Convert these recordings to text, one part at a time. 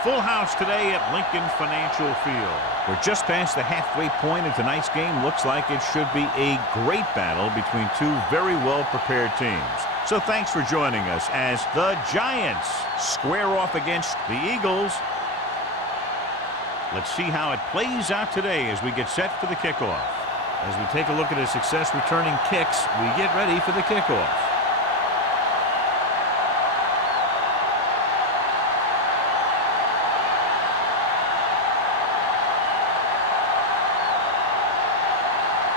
full house today at Lincoln Financial Field. We're just past the halfway point of tonight's game. Looks like it should be a great battle between two very well-prepared teams. So thanks for joining us as the Giants square off against the Eagles. Let's see how it plays out today as we get set for the kickoff. As we take a look at his success returning kicks, we get ready for the kickoff.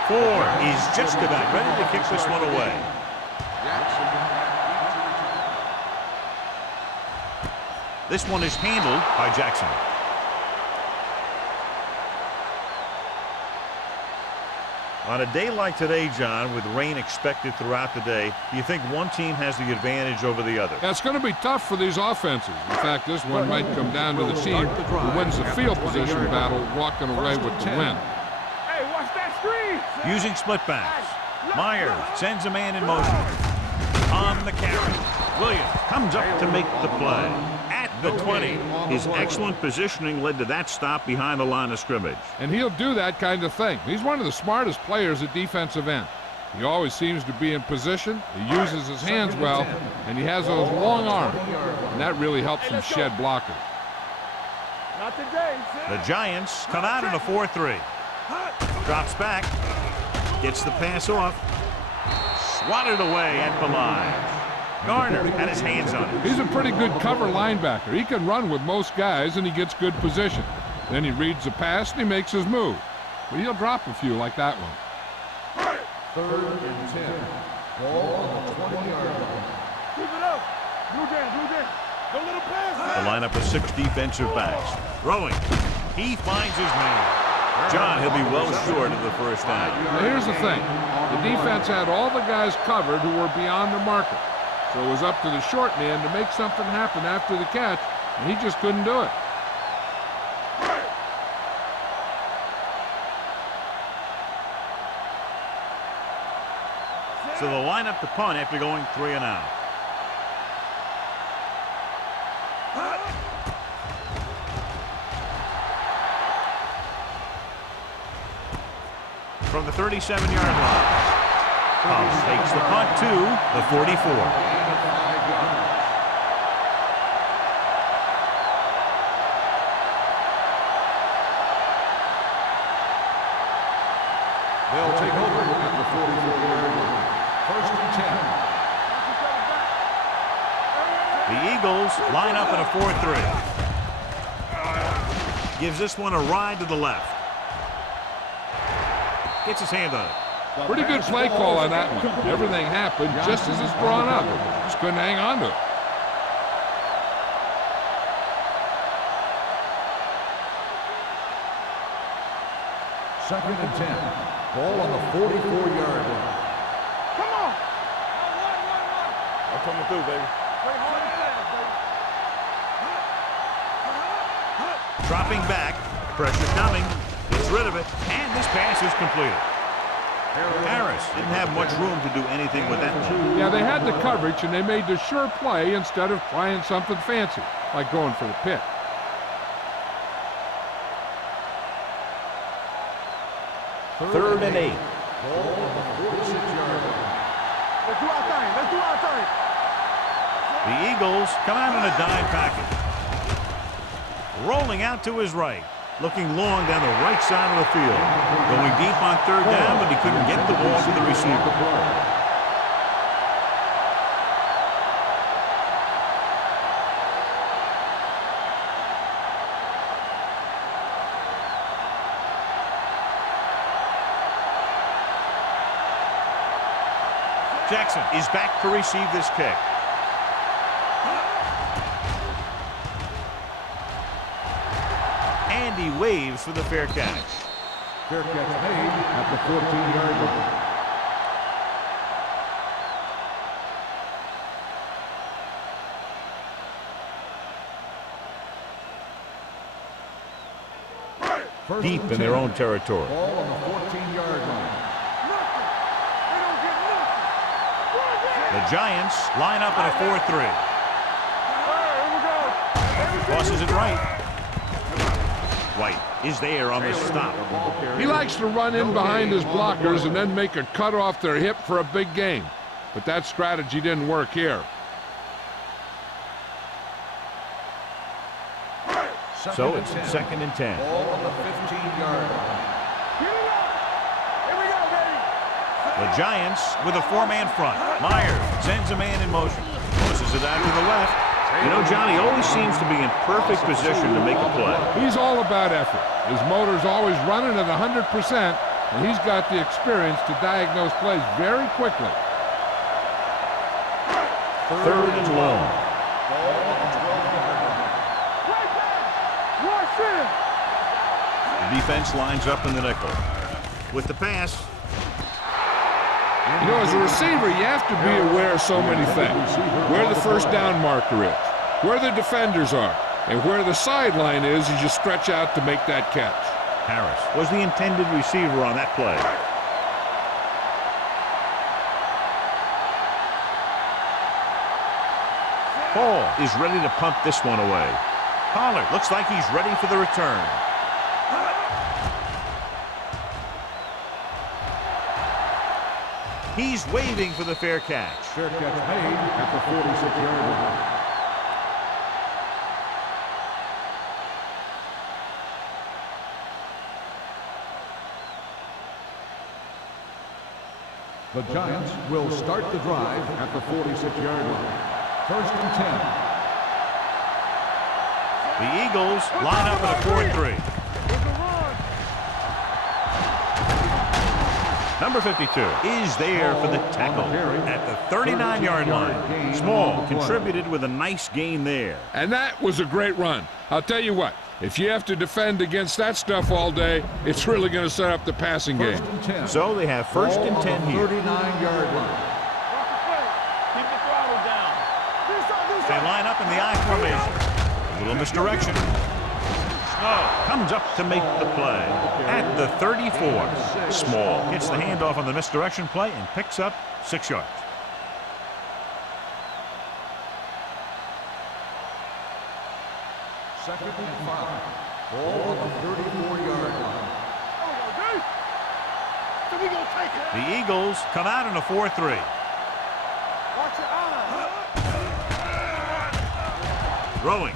Ford is just about ready to kick this one away. This one is handled by Jackson. On a day like today, John, with rain expected throughout the day, do you think one team has the advantage over the other? It's going to be tough for these offenses. In fact, this one might come down to the team who wins the field position battle, walking away with the win. Using split backs. Myers sends a man in motion. On the carry. Williams comes up to make the play. At the 20. His excellent positioning led to that stop behind the line of scrimmage. And he'll do that kind of thing. He's one of the smartest players at defensive end. He always seems to be in position. He uses his hands well, and he has those long arms. And that really helps him shed blockers. The Giants come out in a 4-3. Drops back. Gets the pass off. Swatted away at the line. Garner had his hands on it. He's a pretty good cover linebacker. He can run with most guys, and he gets good position. Then he reads the pass, and he makes his move. But he'll drop a few like that one. 3rd and 10. Ball on the 20-yard line. Keep it up. Blue game. Go little pass. The lineup of 6 defensive backs. Throwing. He finds his man. John, he'll be well short of the first down. Now here's the thing. The defense had all the guys covered who were beyond the marker. So it was up to the short man to make something happen after the catch, and he just couldn't do it. So they'll line up to punt after going 3 and out. From the 37-yard line. Hobbs takes the punt to the 44. They'll take over at the 44-yard line. 1st and 10. The Eagles line up in a 4-3. Gives this one a ride to the left. Gets his hand on it. Pretty good play call on that one. Everything happened just as it's drawn up. Just couldn't hang on to it. Second and 10. Ball on the 44-yard line. Come on. I'm coming through, baby. Dropping back. Pressure coming. Gets rid of it. And this pass is completed. Harris didn't have much room to do anything with that one. Yeah, they had the coverage, and they made the sure play instead of trying something fancy, like going for the pick. Third and 8. Ball on the 46-yard line. Let's do our thing. The Eagles come out in a dime package. Rolling out to his right. Looking long down the right side of the field. Going deep on 3rd down, but he couldn't get the ball to the receiver. Jackson is back to receive this kick. And he waves for the fair catch. Fair catch made at the 14-yard line. Deep in their own territory. Ball on the 14-yard line. The Giants line up in a 4-3. Tosses it right. White is there on the stop. He likes to run in behind his blockers and then make a cut off their hip for a big gain. But that strategy didn't work here. So it's 2nd and 10. Ball on the 15-yard line. Here we go, baby. The Giants with a 4-man front. Myers sends a man in motion. Pushes it out to the left. You know, Johnny always seems to be in perfect position to make a play. He's all about effort. His motor's always running at 100%, and he's got the experience to diagnose plays very quickly. 3rd and long. Ball on the 12-yard line. Right back. Rush in. The defense lines up in the nickel. With the pass. You know, as a receiver, you have to be aware of so many things. Where the first down marker is, where the defenders are, and where the sideline is as you stretch out to make that catch. Harris was the intended receiver on that play. Paul is ready to punt this one away. Pollard looks like he's ready for the return. He's waving for the fair catch. Fair catch made at the 46-yard line. The Giants will start the drive at the 46-yard line. 1st and 10. The Eagles line up in a 4-3. Number 52 is there for the tackle at the 39-yard line. Small contributed with a nice gain there. And that was a great run. I'll tell you what, if you have to defend against that stuff all day, it's really going to set up the passing game. So they have 1st and 10 here. 39-yard line. Keep the throttle down. They line up in the I formation. A little misdirection. Snow comes up to make the play at the 34. Small gets the handoff on the misdirection play and picks up 6 yards. Second and 5. Ball on the 34-yard line. The Eagles come out in a 4-3. Watch your eyes. Throwing.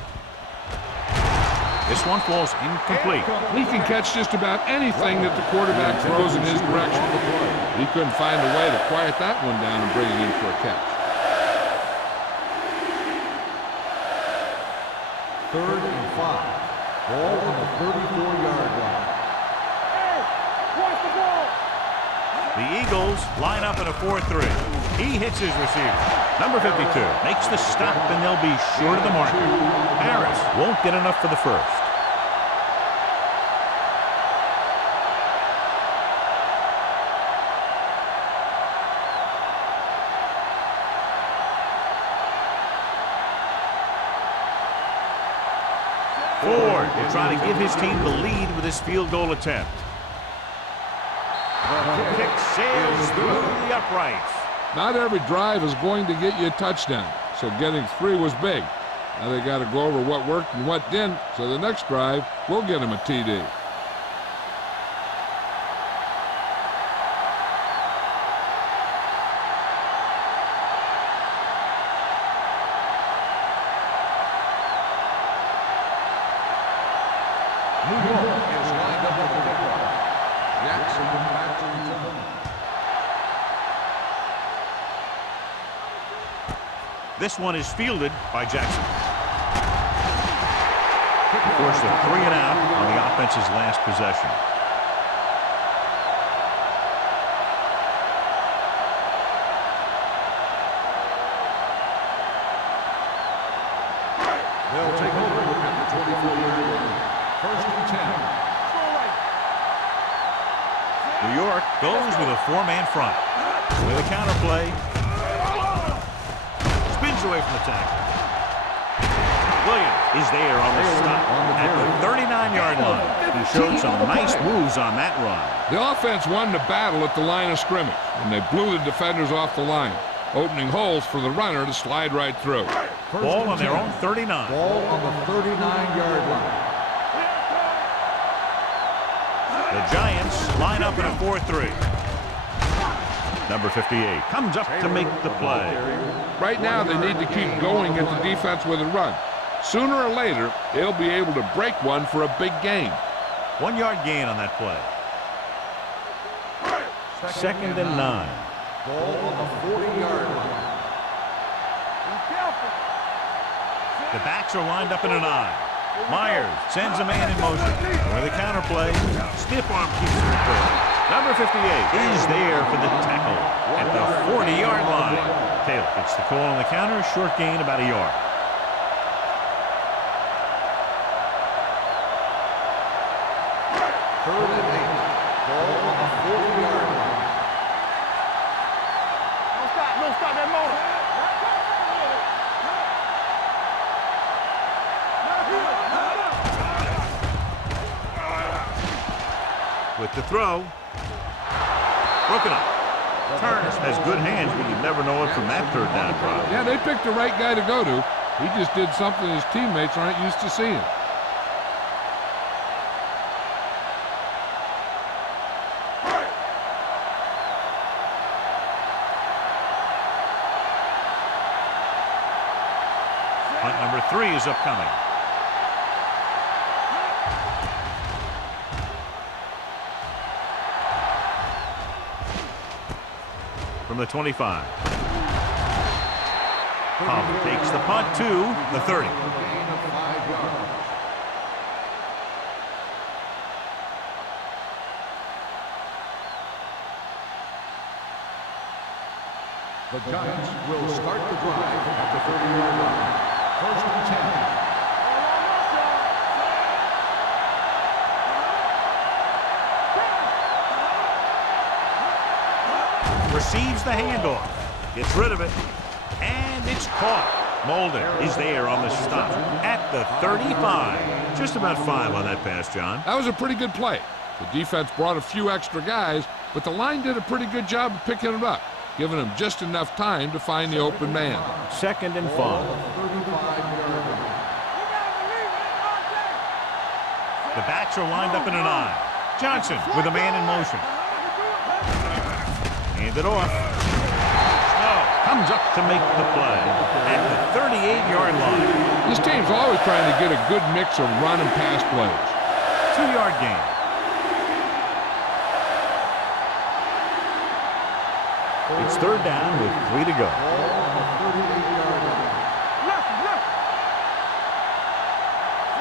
This one falls incomplete. He can catch just about anything that the quarterback throws in his direction. He couldn't find a way to quiet that one down and bring it in for a catch. 3rd and 5. Ball on the 34-yard line. Hey, watch the ball. The Eagles line up in a 4-3. He hits his receiver. Number 52 makes the stop, and they'll be short of the mark. Harris won't get enough for the first. Ford will try to give his team the lead with his field goal attempt. The kick sails through the uprights. Not every drive is going to get you a touchdown, so getting 3 was big. Now they got to go over what worked and what didn't, so the next drive will get him a TD. New York is lined up with the kickoff. Jackson back to return. This one is fielded by Jackson. Forced a 3 and out on the offense's last possession. They'll take over at the 24-yard line. 1st and 10. New York goes with a 4-man front. With a counterplay. Spins away from the tackle. Williams is there on the stop at the 39-yard line. He showed some nice moves on that run. The offense won the battle at the line of scrimmage, and they blew the defenders off the line, opening holes for the runner to slide right through. Ball on their own 39. Ball on the 39-yard line. The Giants line up in a 4-3. Number 58 comes up to make the play. Right now, they need to keep going at the defense with a run. Sooner or later, they'll be able to break one for a big gain. 1 yard gain on that play. Second and 9. Ball on the 40-yard line. The backs are lined up in an I. Myers sends a man in motion. With a counter play, stiff arm keeps it at bay. Number 58 is there for the tackle at the 40-yard line. Taylor gets the call on the counter, short gain about a yard. Third and 8. Ball on the 40-yard line. Don't stop that motor. With the throw. Broken up. Turner has good hands, but you never know it from that third down drive. Yeah, they picked the right guy to go to. He just did something his teammates aren't used to seeing. Punt number 3 is upcoming. From the 25. Palmer takes the punt to the 30. Gain of 5 yards. The Giants will start the drive at the 30-yard line. First and 10. Receives the handoff. Gets rid of it. And it's caught. Molden is there on the stop at the 35. Just about 5 on that pass, John. That was a pretty good play. The defense brought a few extra guys, but the line did a pretty good job of picking it up, giving them just enough time to find the open man. Second and 5. The backs are lined up in an I. Johnson with a man in motion. Hand it off. Snow comes up to make the play at the 38-yard line. This team's always trying to get a good mix of run and pass plays. 2-yard gain. It's third down with 3 to go.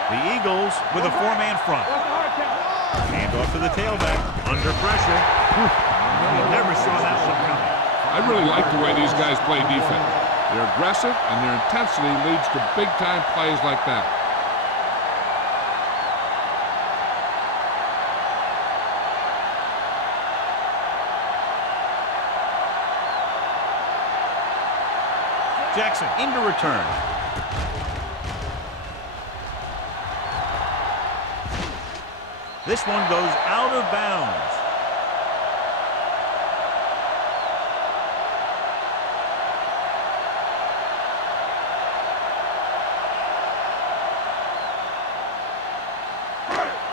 The Eagles with a 4-man front. Hand off to the tailback. Under pressure. You never saw that one coming. I really like the way these guys play defense. They're aggressive, and their intensity leads to big-time plays like that. Jackson into return. This one goes out of bounds.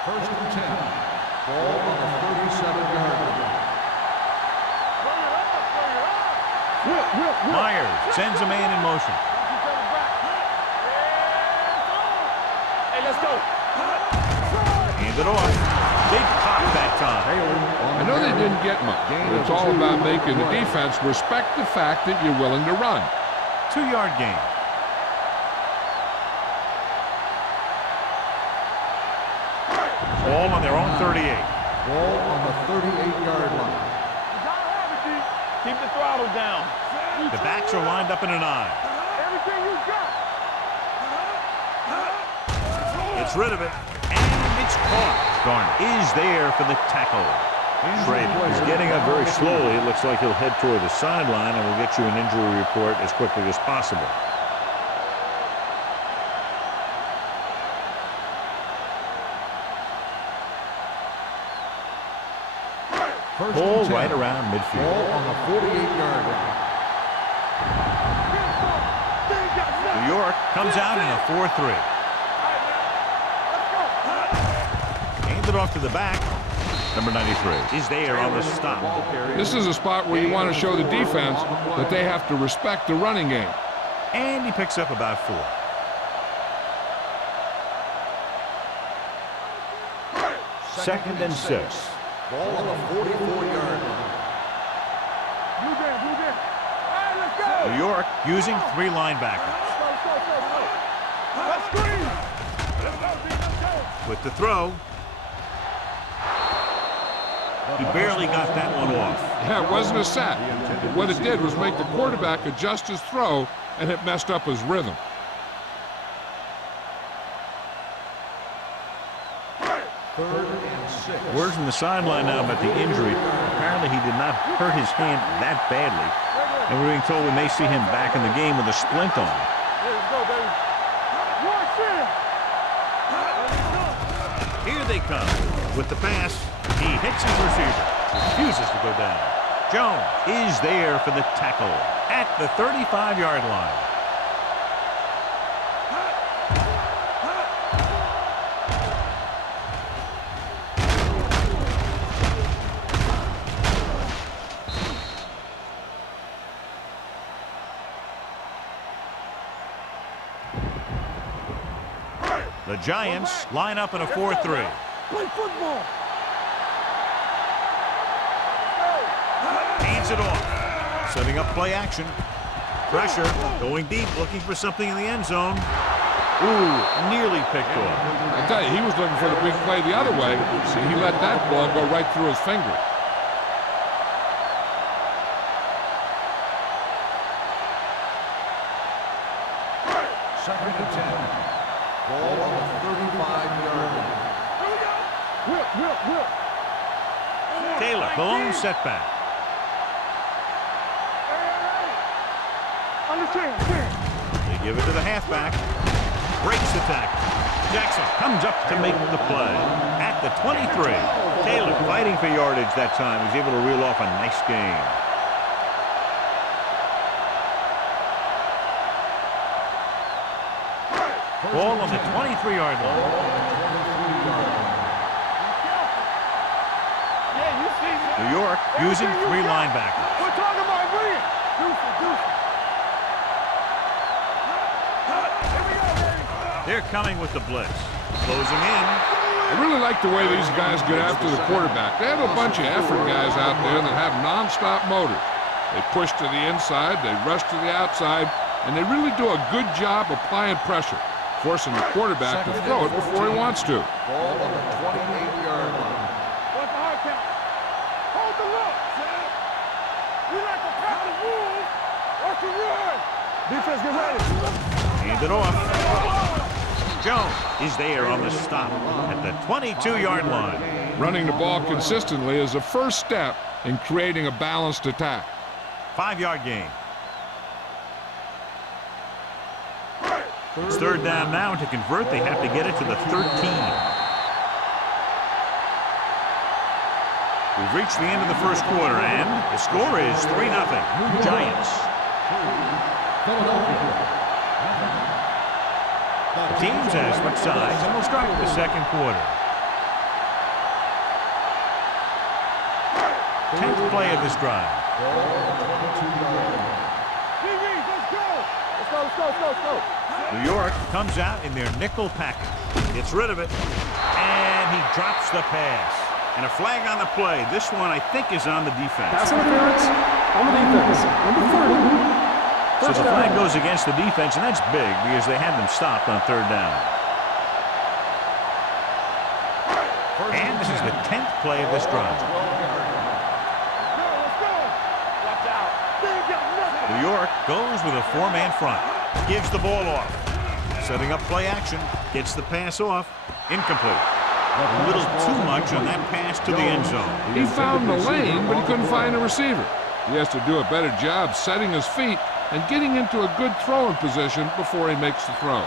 First and 10. Ball on the 37-yard line. Myers sends a man in motion. Hey, let's go. Hand it off. Big pop that time. I know they didn't get much, but it's all about making the defense respect the fact that you're willing to run. 2-yard gain. Ball on their own 38. Ball on the 38-yard line. Keep the throttle down. The backs are lined up in an I. Everything you got. Gets rid of it, and it's caught. Garner is there for the tackle. Schrader is getting up very slowly. It looks like he'll head toward the sideline, and we'll get you an injury report as quickly as possible. Ball right around midfield. Ball on the 48-yard line. The New York comes out in a 4-3. Hands it off to the back. Number 93 is there on the stop. This is a spot where you want to show the defense that they have to respect the running game. And he picks up about 4. Second and 6. Ball on the 44-yard line. Blue game, blue game. All right, let's go. New York using 3 linebackers. Let's screen. Let's go, team, let's go. With the throw. He barely got that one off. Yeah, it wasn't a sack. What it did was make the quarterback adjust his throw, and it messed up his rhythm. Third and 6. Word from the sideline now about the injury. Apparently he did not hurt his hand that badly. And we're being told we may see him back in the game with a splint on. Let's go, baby. Watch it. Here they come. With the pass, he hits his receiver. Refuses to go down. Jones is there for the tackle at the 35-yard line. The Giants line up in a 4-3. Play football. Hands it off. Setting up play action. Pressure. Going deep, looking for something in the end zone. Ooh, nearly picked off. I tell you, he was looking for the big play the other way. See, he let that ball go right through his finger. Second and 10. Ball on the 35-yard line. Here we go. Whip. Taylor, the lone setback. Understand. They give it to the halfback. Breaks the tackle. Jackson comes up to make the play. At the 23. Taylor fighting for yardage that time. He's able to reel off a nice game. Ball on the 23-yard line. Yeah, you see me. New York using 3 linebackers. We're talking about brilliant. Deuce. Here we go, baby. They're coming with the blitz. Closing in. I really like the way these guys get after the quarterback. They have a bunch of effort guys out there that have non-stop motors. They push to the inside, they rush to the outside, and they really do a good job applying pressure, forcing the quarterback to throw it before he wants to. Ball on the 28-yard line. What's the hard count? Hold the look, Sam. We like to pass the rules. Watch the run. Defense, get ready. Hand it off. Jones is there on the stop at the 22-yard line. Running the ball consistently is the first step in creating a balanced attack. 5-yard gain. It's third down now, and to convert, they have to get it to the 13. We've reached the end of the first quarter, and the score is 3-0. Giants. The teams have switched sides, and we'll start with the second quarter. 10th play of this drive. Let's go. New York comes out in their nickel package. Gets rid of it, and he drops the pass. And a flag on the play. This one, I think, is on the defense. Pass interference on the defense. Number 30. So the flag goes against the defense, and that's big because they had them stopped on third down. And this is the 10th play of this drive. New York goes with a 4-man front. Gives the ball off. Setting up play action. Gets the pass off. Incomplete. A little too much on that pass to the end zone. He found the lane, but he couldn't find a receiver. He has to do a better job setting his feet and getting into a good throwing position before he makes the throw.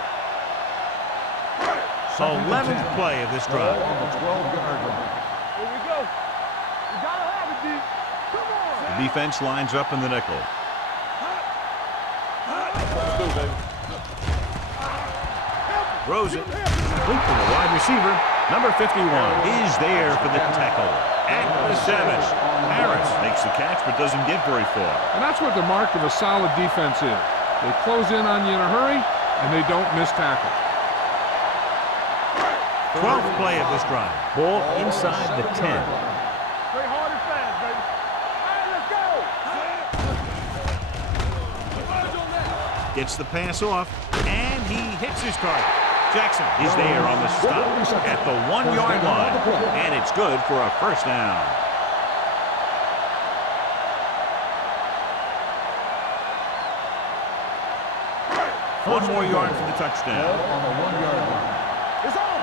11th play of this drive. On the 12-yard line. Here we go. We gotta have it, D. Come on. The defense lines up in the nickel. Let's do, baby. Throws it. Complete to the wide receiver. Number 51 is there for the tackle. At the 7. Harris makes the catch but doesn't get very far. And that's what the mark of a solid defense is. They close in on you in a hurry, and they don't miss tackle. 12th play of this drive. Ball inside the 10. Play hard and fast, baby. All right, let's go. Gets the pass off, and he hits his target. Jackson is there on the stop at the 1-yard line, and it's good for a first down. One more yard for the touchdown. On the 1-yard line. It's on.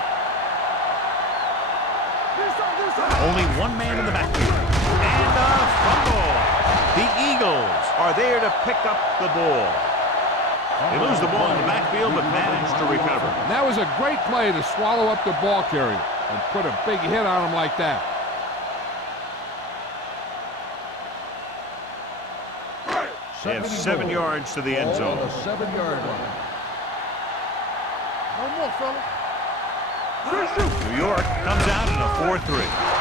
This on. Only one man in the backfield, and a fumble. The Eagles are there to pick up the ball. They lose the ball in the backfield, but manage to recover. And that was a great play to swallow up the ball carrier and put a big hit on him like that. They have 7 yards to the end zone. On the 7-yard line. No more, fella. New York comes out in a 4-3.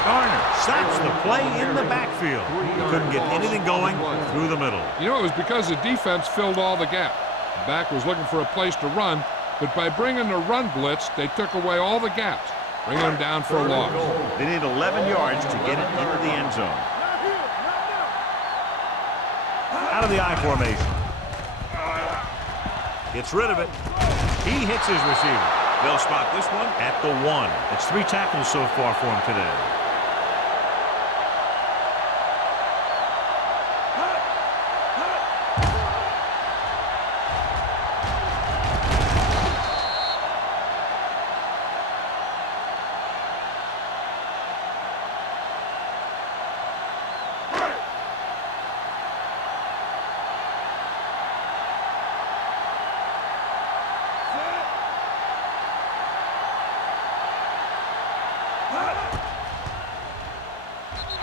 Garner stops the play in the backfield. He couldn't get anything going through the middle. You know, it was because the defense filled all the gaps. The back was looking for a place to run, but by bringing the run blitz, they took away all the gaps, bringing them down for a loss. They need 11 yards to get it into the end zone. Out of the I formation. Gets rid of it. He hits his receiver. They'll spot this one at the 1. It's 3 tackles so far for him today.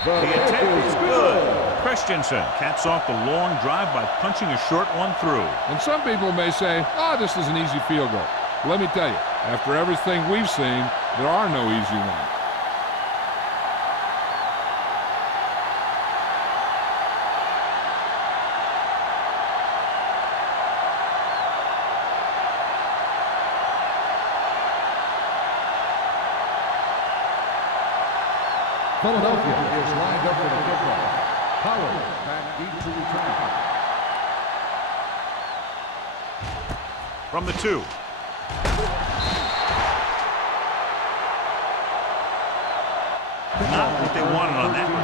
The attempt is good. Christensen caps off the long drive by punching a short one through. And some people may say, oh, this is an easy field goal. Let me tell you, after everything we've seen, there are no easy ones. Philadelphia is lined up for the kickoff. Pollard back deep to return. From the 2. Not what they wanted on that one.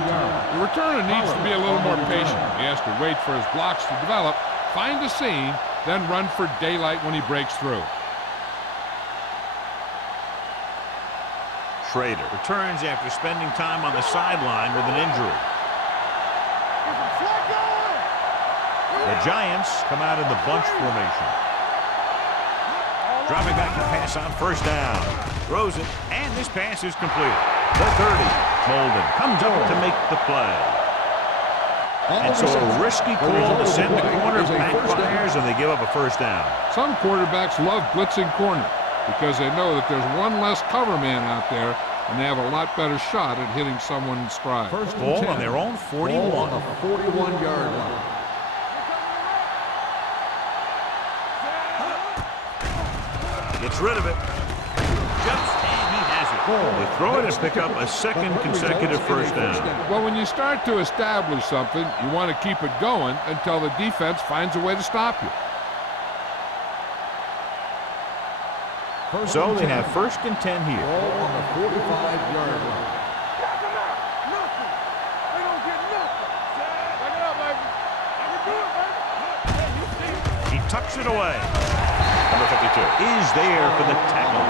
The returner needs to be a little more patient. He has to wait for his blocks to develop, find a seam, then run for daylight when he breaks through. Schrader returns after spending time on the sideline with an injury. The Giants come out in the bunch formation. Dropping back to pass on first down. Throws it, and this pass is completed. The 30. Molden comes up to make the play. And so a risky call to send the corner backfires, and they give up a first down. Some quarterbacks love blitzing corner because they know that there's one less cover man out there, and they have a lot better shot at hitting someone in stride. First Ball on their own 41. Ball on the 41-yard line. Gets rid of it. Jumps, and he has it. They throw it and pick up a second consecutive first down. Well, when you start to establish something, you want to keep it going until the defense finds a way to stop you. So they have first and 10 here. Ball on the 45-yard line. Knock him out. Nothing. They don't get nothing. Back it up, baby. I can do it, baby. Hey, you see it. He tucks it away. Number 52 is there for the tackle.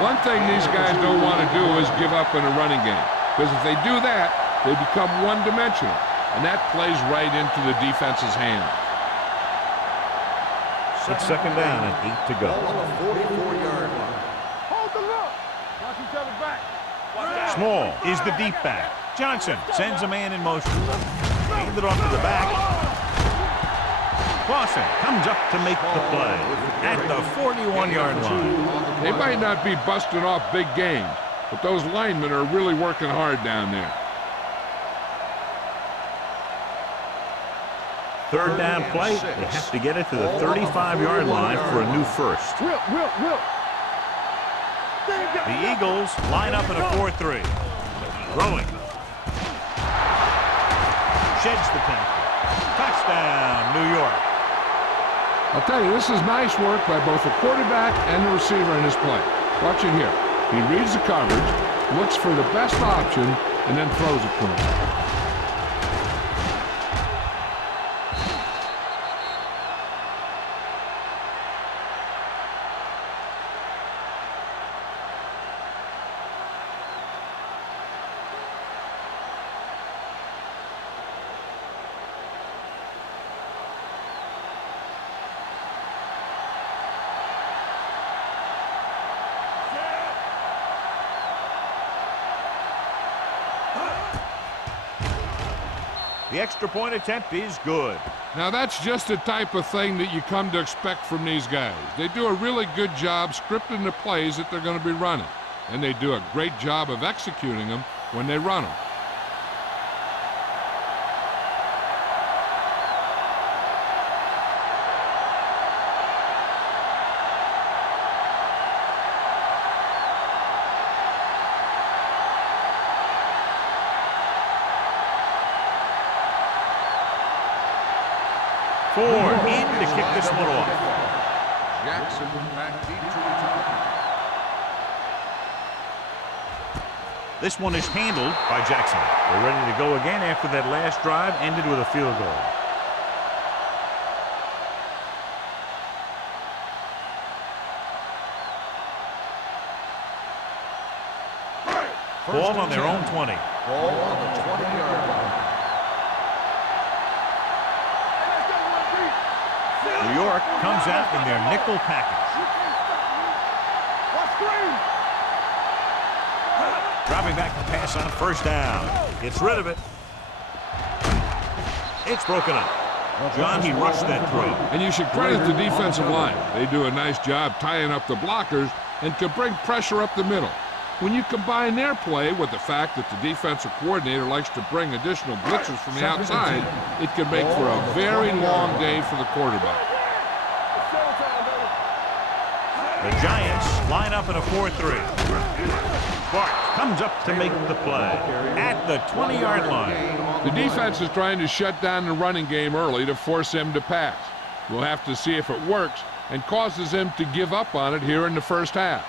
One thing these guys don't want to do is give up in a running game, because if they do that, they become one-dimensional, and that plays right into the defense's hand. It's second down and 8 to go. Ball on the 44-yard line. Hold the look. Watch each other back. Small is the deep back. Johnson sends a man in motion. Hand it off to the back. Clausen comes up to make the play at the 41-yard line. They might not be busting off big games, but those linemen are really working hard down there. Third down play. They have to get it to the 35-yard line for a new first. Will. The Eagles line up in a 4-3. Throwing. Sheds the tackle. Touchdown, New York. I'll tell you, this is nice work by both the quarterback and the receiver in this play. Watch it here. He reads the coverage, looks for the best option, and then throws it to him. The extra point attempt is good. Now that's just the type of thing that you come to expect from these guys. They do a really good job scripting the plays that they're going to be running, and they do a great job of executing them when they run them. Ford in to kick this one off. Jackson back deep to return. This one is handled by Jackson. They're ready to go again after that last drive ended with a field goal. Ball on their own 20. Ball on the 20-yard line. New York comes out in their nickel package. Dropping back to pass on first down. Gets rid of it. It's broken up. John, he rushed that throw. And you should credit the defensive line. They do a nice job tying up the blockers and can bring pressure up the middle. When you combine their play with the fact that the defensive coordinator likes to bring additional blitzers from the outside, it can make for a very long day for the quarterback. The Giants line up in a 4-3. Bart comes up to make the play at the 20-yard line. The defense is trying to shut down the running game early to force him to pass. We'll have to see if it works and causes him to give up on it here in the first half.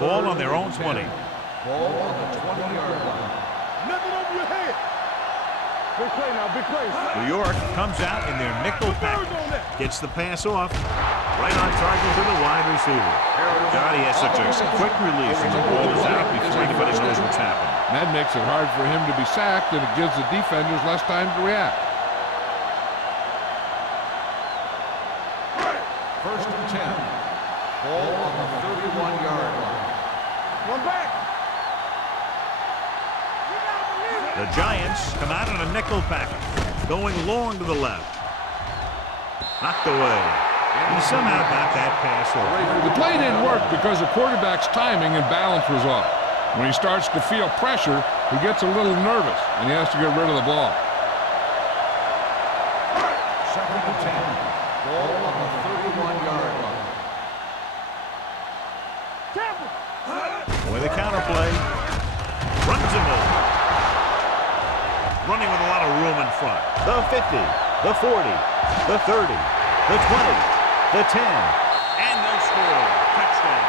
Ball on their own 20. Ball on the 20-yard line. Nothing over your head. Big play now, big play. New York comes out in their nickel package. Gets the pass off. Right on target to the wide receiver. God, he has such a quick release and the ball is out before anybody knows what's happened. And that makes it hard for him to be sacked, and it gives the defenders less time to react. First and 10. Ball on the 31-yard line. One back. The Giants come out in a nickel package, going long to the left. Knocked away. He somehow got that pass off. The play didn't work because the quarterback's timing and balance was off. When he starts to feel pressure, he gets a little nervous, and he has to get rid of the ball. Second and 10. Ball on the 31-yard line. With a counter play, runs him over. Running with a lot of room in front. The 50, the 40, the 30, the 20, the 10, and they'll score. Touchdown.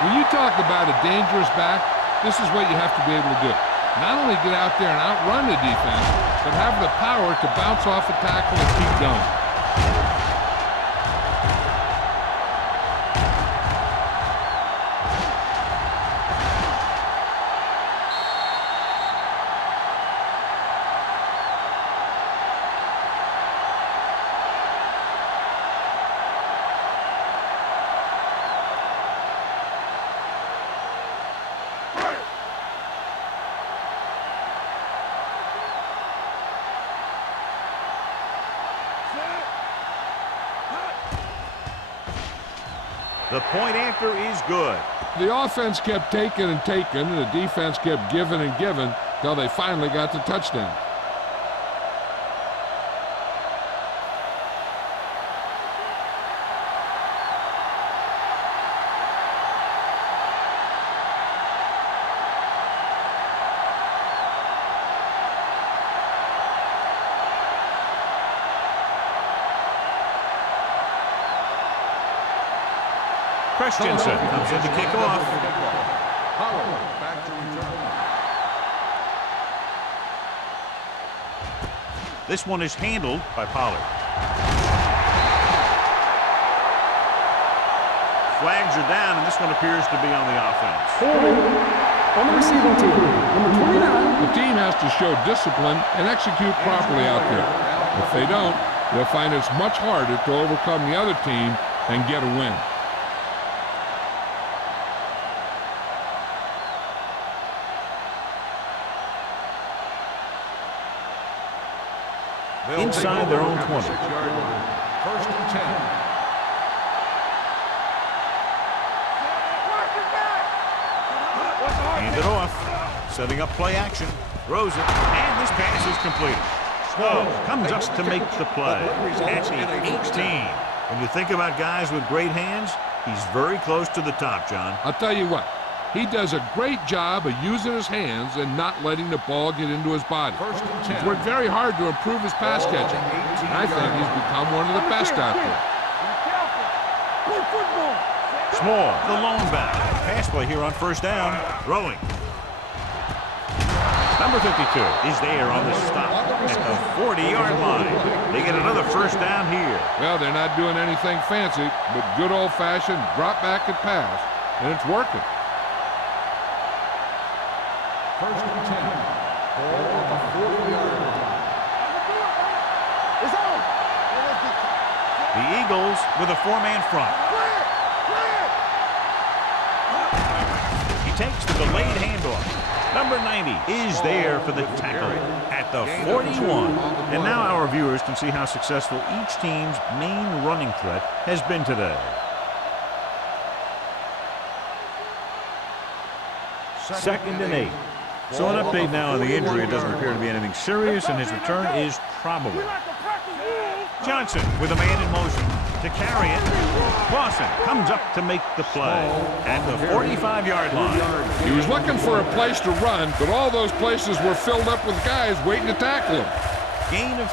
When you talk about a dangerous back, this is what you have to be able to do. Not only get out there and outrun the defense, but have the power to bounce off a tackle and keep going. The point after is good. The offense kept taking and taking, and the defense kept giving and giving till they finally got the touchdown. Christensen comes in to kick off. Back to return. This one is handled by Pollard. Flags are down, and this one appears to be on the offense. Holding on the receiving team. Number 29. The team has to show discipline and execute properly out there. If they don't, they'll find it's much harder to overcome the other team and get a win. Inside their own 20. 6-yard line. First and 10. Hand it off. Setting up play action. Throws it. And this pass is completed. Snow comes up to make the play at the 18. When you think about guys with great hands, he's very close to the top, John. I'll tell you what, he does a great job of using his hands and not letting the ball get into his body. First and 10. He's worked very hard to improve his pass catching, and I think he's become one of the best out there. Play football. Small, the lone back. Pass play here on first down. Throwing. Number 52 is there on the stop at the 40-yard line. They get another first down here. Well, they're not doing anything fancy, but good old-fashioned drop back and pass, and it's working. First and 10. Ball on the 40-yard line. It's on. The Eagles with a four-man front. He takes the delayed handoff. Number 90 is there for the tackle at the 41. And now our viewers can see how successful each team's main running threat has been today. Second and 8. So an update now on the injury. It doesn't appear to be anything serious, and his return is probable. Johnson with a man in motion to carry it. Clausen comes up to make the play at the 45-yard line. He was looking for a place to run, but all those places were filled up with guys waiting to tackle him. Gain of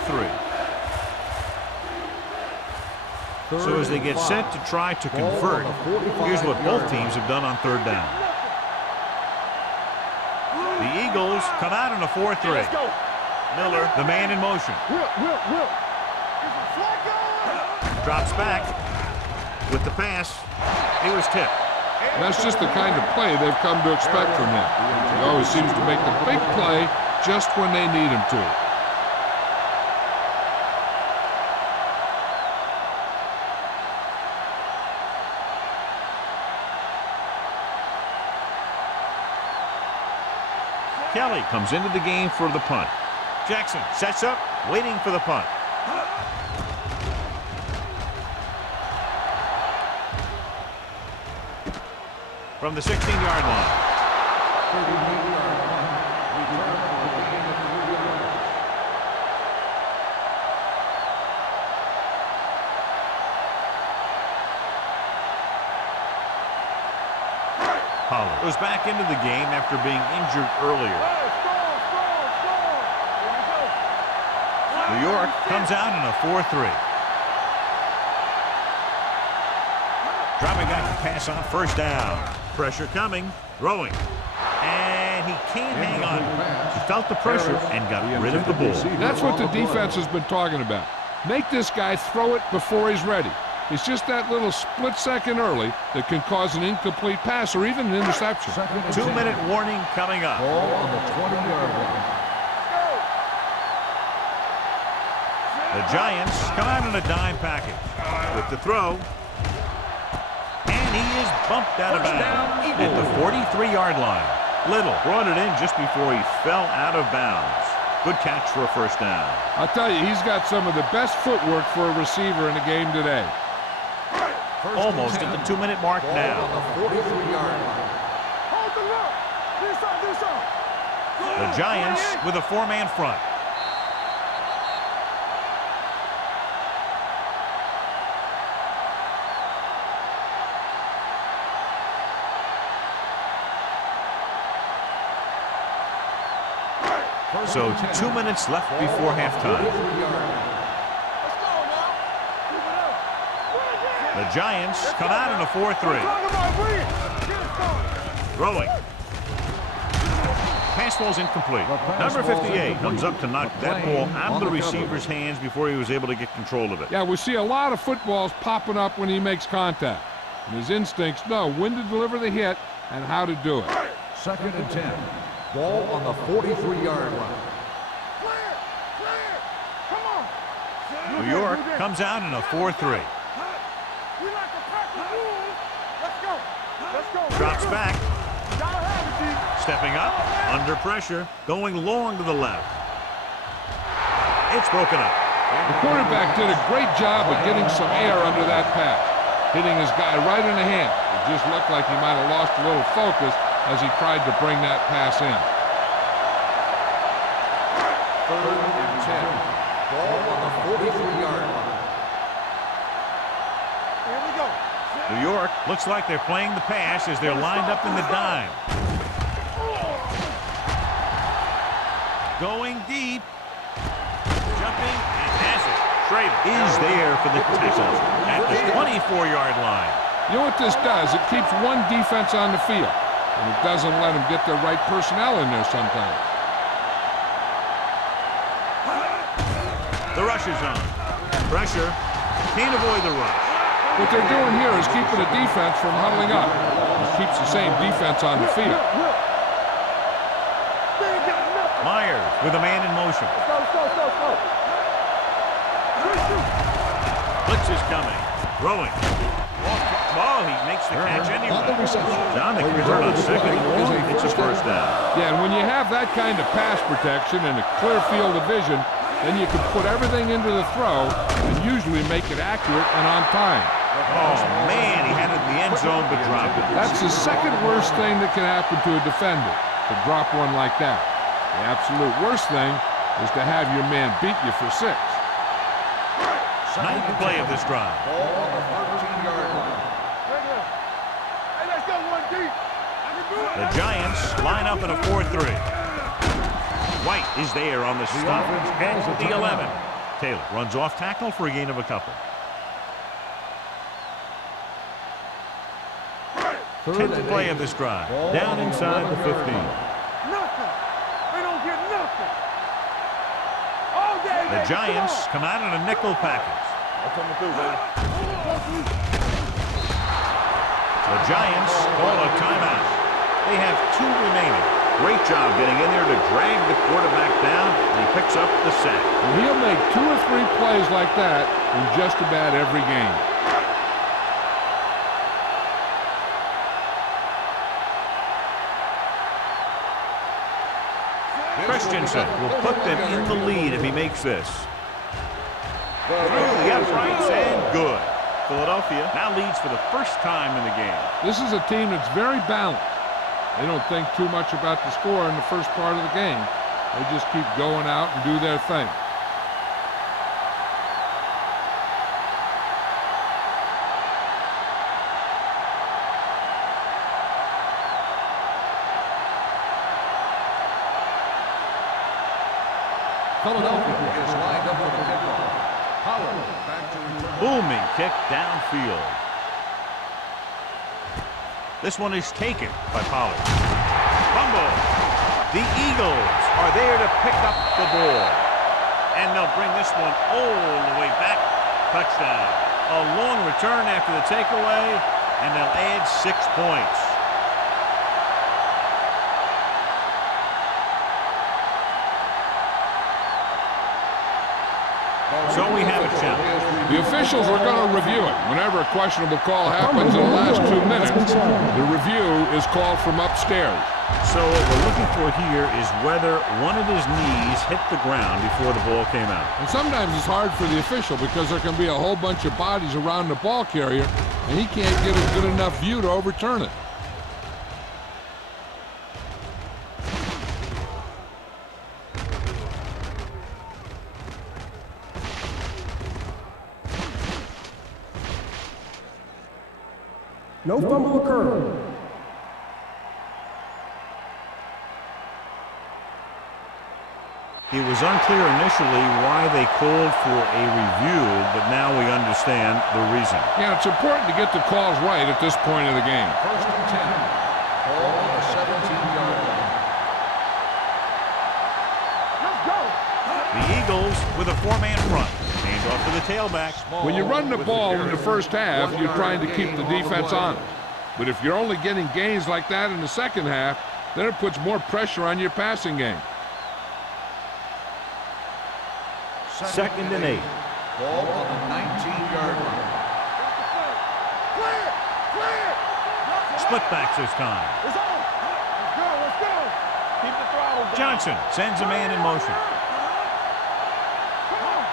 3. So as they get set to try to convert, here's what both teams have done on third down. The Eagles come out in a 4-3. Miller, the man in motion. Will. Drops back with the pass. He was tipped. That's just the kind of play they've come to expect from him. He always seems to make the big play just when they need him to. Kelly comes into the game for the punt. Jackson sets up, waiting for the punt. From the 16-yard line. Pollard goes back into the game after being injured earlier. New York comes out in a 4-3. Dropping back to pass on first down. Pressure coming, throwing. And he can't hang on. He felt the pressure and got rid of the ball. That's what the defense has been talking about. Make this guy throw it before he's ready. It's just that little split second early that can cause an incomplete pass or even an interception. 2-minute warning coming up. Ball on the 20-yard line. The Giants come out in a dime package with the throw. And he is bumped out of bounds at the 43-yard line. Little brought it in just before he fell out of bounds. Good catch for a first down. I'll tell you, he's got some of the best footwork for a receiver in the game today. Almost at the 2-minute mark now. On the 43-yard line. Hold the look. This side. The Giants with a 4-man front. So 2 minutes left before halftime. Let's go now. Keep it up. The Giants come out in a 4-3. Talk about win. Get it started. Throwing. Pass ball's incomplete. Number 58 comes up to knock that ball out of the receiver's hands before he was able to get control of it. Yeah, we see a lot of footballs popping up when he makes contact. And his instincts know when to deliver the hit and how to do it. 2nd and 10. Ball on the 43-yard line. Clear. Come on. New York comes out in a 4-3. We like to pack the rules. Let's go. Drops back. Gotta have it, D. Stepping up. Under pressure. Going long to the left. It's broken up. The quarterback did a great job of getting some air under that pass, hitting his guy right in the hand. It just looked like he might have lost a little focus as he tried to bring that pass in. 3rd and 10. Ball on the 43-yard line. Here we go. New York looks like they're playing the pass as they're lined up in the dime. Going deep. Jumping and has it. Schrader is there for the tackle at the 24-yard line. You know what this does? It keeps one defense on the field, and it doesn't let them get the right personnel in there sometimes. The rush is on. Pressure. Can't avoid the rush. What they're doing here is keeping the defense from huddling up. It keeps the same defense on the field. They ain't got nothing. Myers with a man in motion. Let's go. Blitz is coming. Throwing. Oh, he makes the catch anyway. John, they can return on 2nd. It's a first down. Yeah, and when you have that kind of pass protection and a clear field of vision, then you can put everything into the throw and usually make it accurate and on time. Oh, man, he had it in the end zone but dropped it. That's the second worst thing that can happen to a defender, to drop one like that. The absolute worst thing is to have your man beat you for 6. Ninth play of this drive. Ball on the 13-yard line. Hey, let's go 1 deep. I can do it. The Giants line up in a 4-3. White is there on the stop at the 11. Taylor runs off tackle for a gain of a couple. 10th play of this drive. Down inside the 15. Nothing. They don't get nothing. All day. The Giants come out in a nickel package. The Giants call a timeout. They have 2 remaining. Great job getting in there to drag the quarterback down, and he picks up the sack. And he'll make 2 or 3 plays like that in just about every game. Christensen will put them in the lead if he makes this. Through the uprights and good. Philadelphia now leads for the first time in the game. This is a team that's very balanced. They don't think too much about the score in the first part of the game. They just keep going out and do their thing. Philadelphia is lined up for the kickoff. Howard back to return. Booming kick downfield. This one is taken by Pollard. Fumble. The Eagles are there to pick up the ball. And they'll bring this one all the way back. Touchdown. A long return after the takeaway, and they'll add 6 points. So we have a challenge. The officials are going to review it. Whenever a questionable call happens in the last 2 minutes, the review is called from upstairs. So what we're looking for here is whether one of his knees hit the ground before the ball came out. And sometimes it's hard for the official because there can be a whole bunch of bodies around the ball carrier, and he can't get a good enough view to overturn it. No fumble occurred. It was unclear initially why they called for a review, but now we understand the reason. Yeah, it's important to get the calls right at this point of the game. First and 10. Ball on the 17-yard line. Let's go. The Eagles with a four-man front. Hands off to the tailback. When you run the ball in the first half, you're trying to keep the defense honest. But if you're only getting gains like that in the second half, then it puts more pressure on your passing game. Second and 8. Ball on the 19-yard line. Clear. Clear. Split backs this time. It's on. Let's go. Let's go. Keep the throttle down. Johnson sends a man in motion. Come on.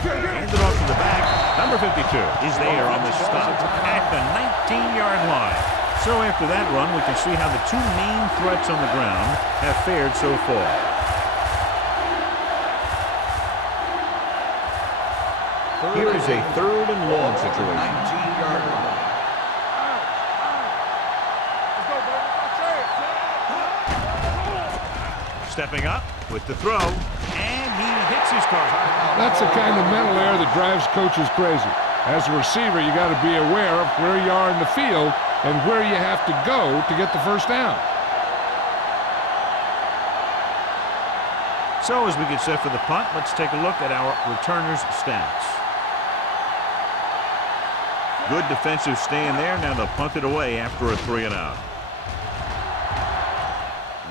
Get it. Hands it off to the back. Number 52 is there on the stop at the 19-yard line. So after that run, we can see how the two main threats on the ground have fared so far. Here is a third and long situation. 19-yard line. Let's go, baby. Stepping up with the throw, and he hits his target. That's the kind of mental error that drives coaches crazy. As a receiver, you got to be aware of where you are in the field and where you have to go to get the first down. So as we get set for the punt, let's take a look at our returners' stats. Good defensive stand there. Now they'll punt it away after a 3-and-out.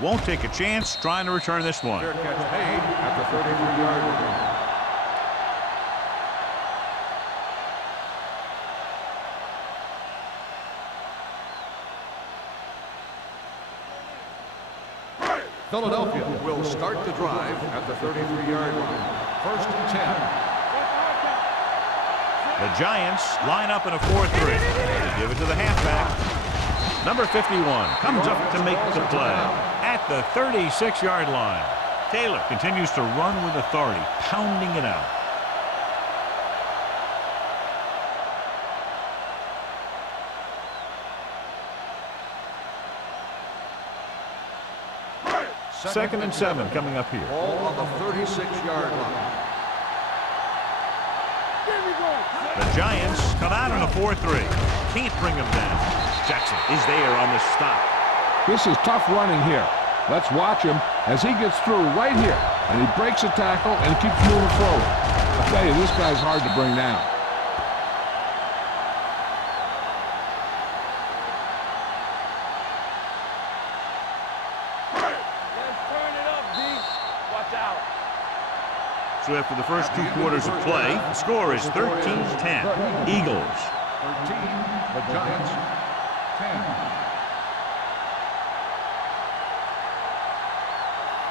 Won't take a chance trying to return this one. Fair catch made at the 33-yard line. Philadelphia will start the drive at the 33-yard line. First and 10. The Giants line up in a 4-3. They give it to the halfback. Number 51 comes up to make the play at the 36-yard line. Taylor continues to run with authority, pounding it out. Second and 7 coming up here. Ball on the 36-yard line. The Giants come out in a 4-3. Can't bring them down. Jackson is there on the stop. This is tough running here. Let's watch him as he gets through right here. And he breaks a tackle and keeps moving forward. I tell you, this guy's hard to bring down. So after the first 2 quarters of play, the score is 13-10. Eagles. 13, the Giants, 10.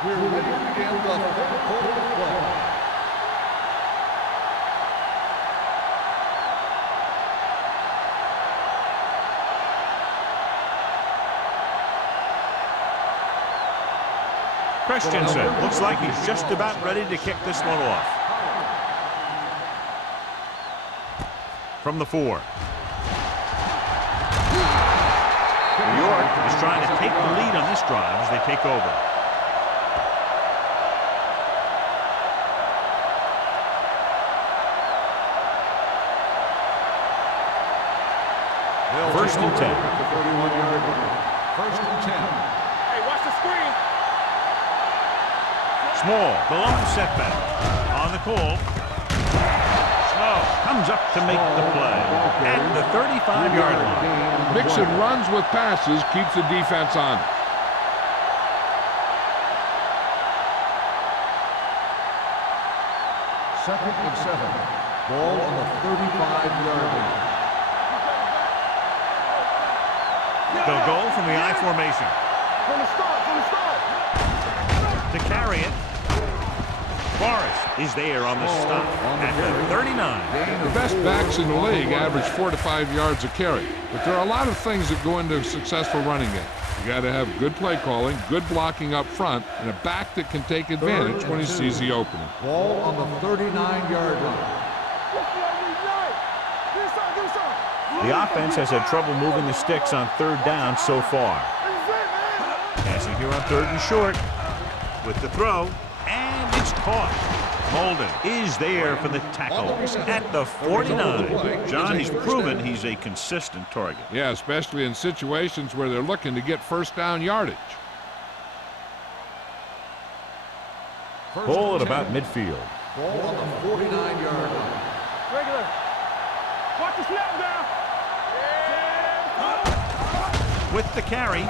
We're ready to begin the third quarter of play. Christensen looks like he's just about ready to kick this one off. From the 4. New York is trying to take the lead on this drive as they take over. First and 10. At the 31-yard line. First and 10. Hey, watch the screen. Small, the lone setback. On the call. Snow comes up to make the play at the 35-yard line. Mixing runs with passes keeps the defense honest. Second and 7. Ball on the 35-yard line. They'll go from the I formation. From the start. To carry it. Forrest is there on the stop at the 39. The best backs in the league average 4 to 5 yards a carry, but there are a lot of things that go into a successful running game. You got to have good play calling, good blocking up front, and a back that can take advantage when he sees the opening. Ball on the 39-yard line. The offense has had trouble moving the sticks on third down so far. Passing here on third and short with the throw, and it's caught. Molden is there for the tackle at the 49. John, he's proven he's a consistent target. Yeah, especially in situations where they're looking to get first down yardage. Ball at about midfield. Ball on the 49-yard line. Regular. Watch the snap down. With the carry.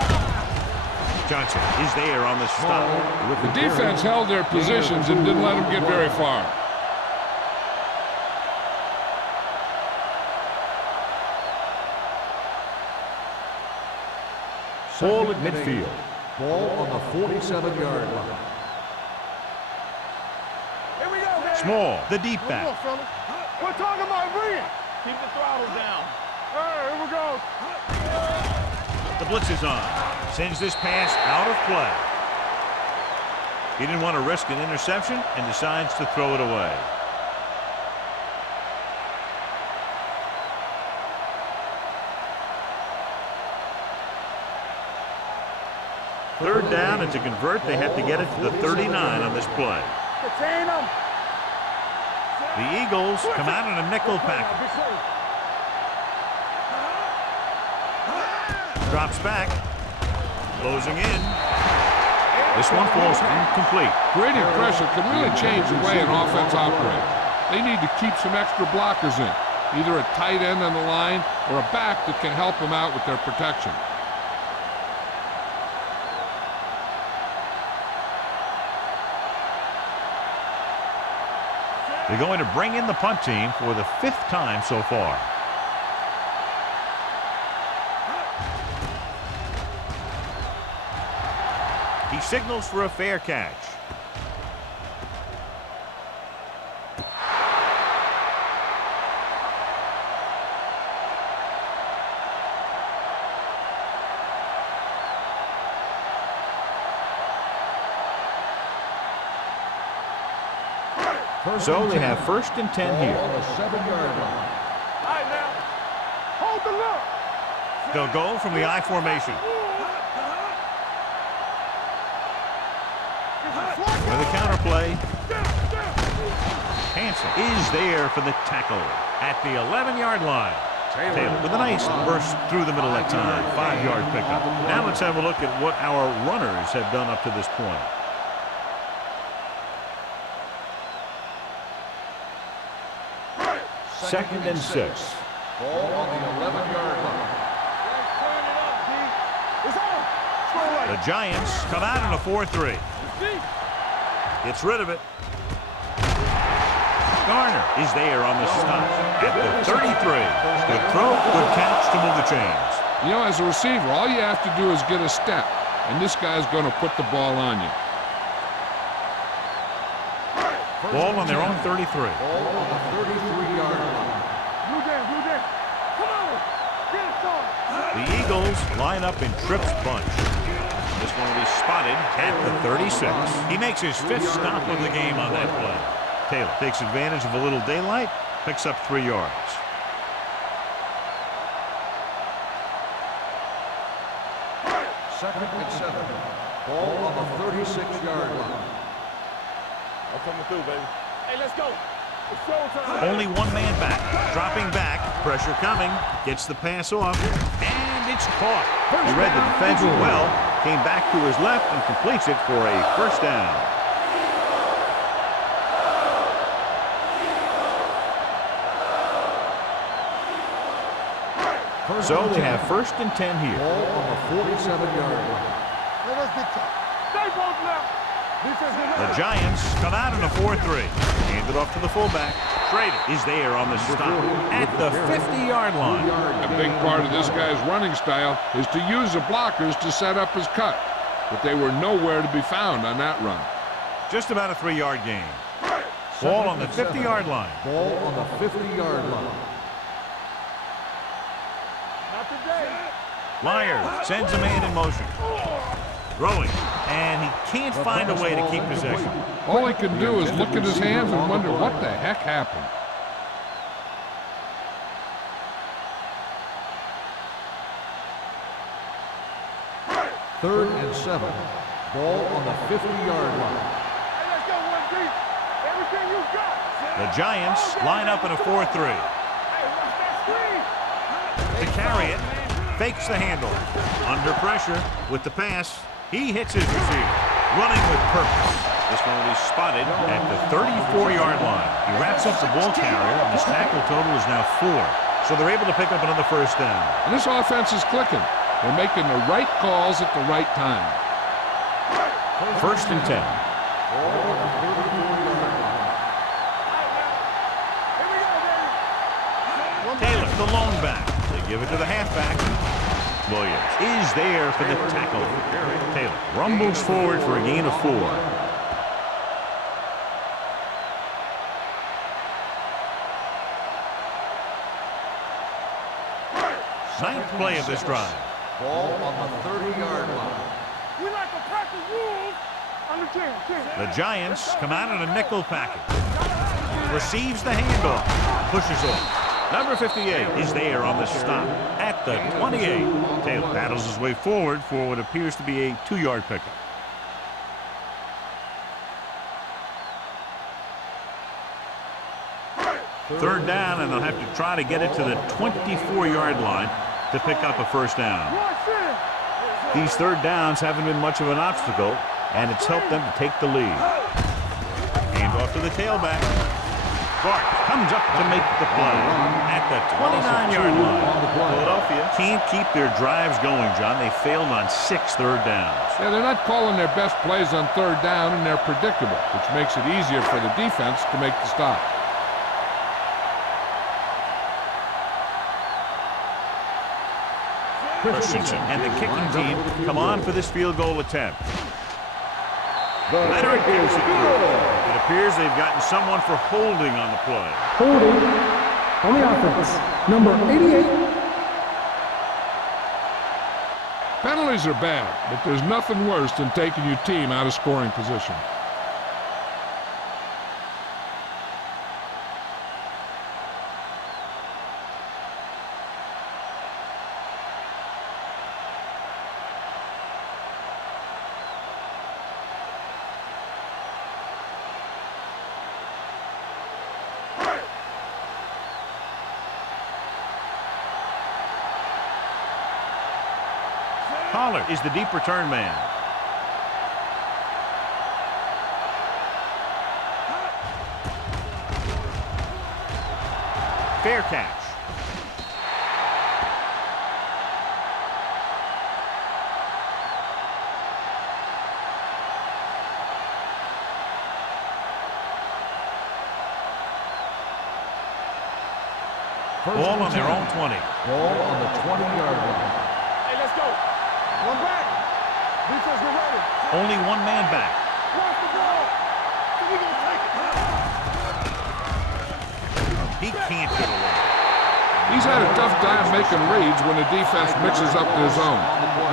Johnson is there on the stop. The defense held their positions and didn't let them get very far. Ball at midfield. Ball on the 47-yard line. Here we go, man. Small, the deep back. We're talking about bringing. Keep the throttle down. All right, here we go. The blitz is on. Sends this pass out of play. He didn't want to risk an interception and decides to throw it away. Third down, and to convert, they have to get it to the 39 on this play. Contain them. The Eagles come out in a nickel package. Drops back. Closing in. This one falls incomplete. Grading pressure can really change the way an offense operates. They need to keep some extra blockers in, either a tight end on the line or a back that can help them out with their protection. They're going to bring in the punt team for the 5th time so far. He signals for a fair catch. So they have 1st and 10 here. On the 7-yard line. All right, now. Hold the look. They'll go from the I formation. With a counterplay. Hansen is there for the tackle at the 11-yard line. Taylor with a nice burst through the middle that time. 5-yard pickup. Now let's have a look at what our runners have done up to this point. Second and 6. Ball on the 11-yard line. Turn it up, D. It's on. Scroll right. The Giants come out in a 4-3. Gets rid of it. Garner is there on the stop at the 33. Good throw, good catch to move the chains. You know, as a receiver, all you have to do is get a step, and this guy's going to put the ball on you. Ball on their own 33. Ball on the 33-yard line. Blue down. Come on. Get it started. The Eagles line up in Tripp's bunch. This one will be spotted at the 36. He makes his 5th stop of the game on that play. Taylor takes advantage of a little daylight, picks up 3 yards. Second and 7. Ball on the 36-yard line. I'm coming through, baby. Hey, let's go. It's showtime. Only one man back. Dropping back. Pressure coming. Gets the pass off. And it's caught. He read the defense well. Came back to his left and completes it for a 1st down. So they have 1st and 10 here. Ball on the 47-yard line. Let us get to. Stay both now. The Giants come out in a 4-3. Hand it off to the fullback. Schrader is there on the stop at the 50-yard line. A big part of this guy's running style is to use the blockers to set up his cut. but they were nowhere to be found on that run. Just about a 3-yard gain. Ball on the 50-yard line. Ball on the 50-yard line. Not today. Myers sends a man in motion. Throwing, and he can't find a way to keep possession. All he can do is look at his hands and wonder what the heck happened. Third and 7. Ball on the 50-yard line. Hey, let's go, 1D. Everything you got. The Giants line up in a 4-3. Hey, watch that screen. To carry it, fakes the handle. Under pressure with the pass, he hits his receiver. Running with purpose. This one will be spotted at the 34-yard line. He wraps up the ball carrier, and his tackle total is now 4. So they're able to pick up another first down. And this offense is clicking. They're making the right calls at the right time. First and 10. Taylor, the lone back. They give it to the halfback. Williams is there for the tackle. Taylor rumbles forward for a gain of 4. Ninth play of this drive. Ball on the 30-yard line. We like a pack of wolves on the 10. The Giants come out in a nickel package. Receives the handoff. Pushes off. Number 58 is there on the stop at the 28. Taylor battles his way forward for what appears to be a 2-yard pickup. Third down, and they'll have to try to get it to the 24-yard line to pick up a first down. These third downs haven't been much of an obstacle, and it's helped them to take the lead. Hand off to the tailback. Clark comes up to make the play at the 29-yard line. Philadelphia can't keep their drives going, John. They failed on 6 third downs. Yeah, they're not calling their best plays on third down, and they're predictable, which makes it easier for the defense to make the stop. Christensen and the kicking team come on for this field goal attempt. Leonard gives it through. It appears they've gotten someone for holding on the play. Holding on the offense. Number 88. Penalties are bad, but there's nothing worse than taking your team out of scoring position. Pollard is the deep return man. Fair catch. Ball on their own 20. Ball on the 20-yard line. Hey, let's go. One back. Defense, get ready. Only one man back. Watch the ball. We gonna take it. He can't get away. He's had a tough time making reads when the defense mixes up their zone.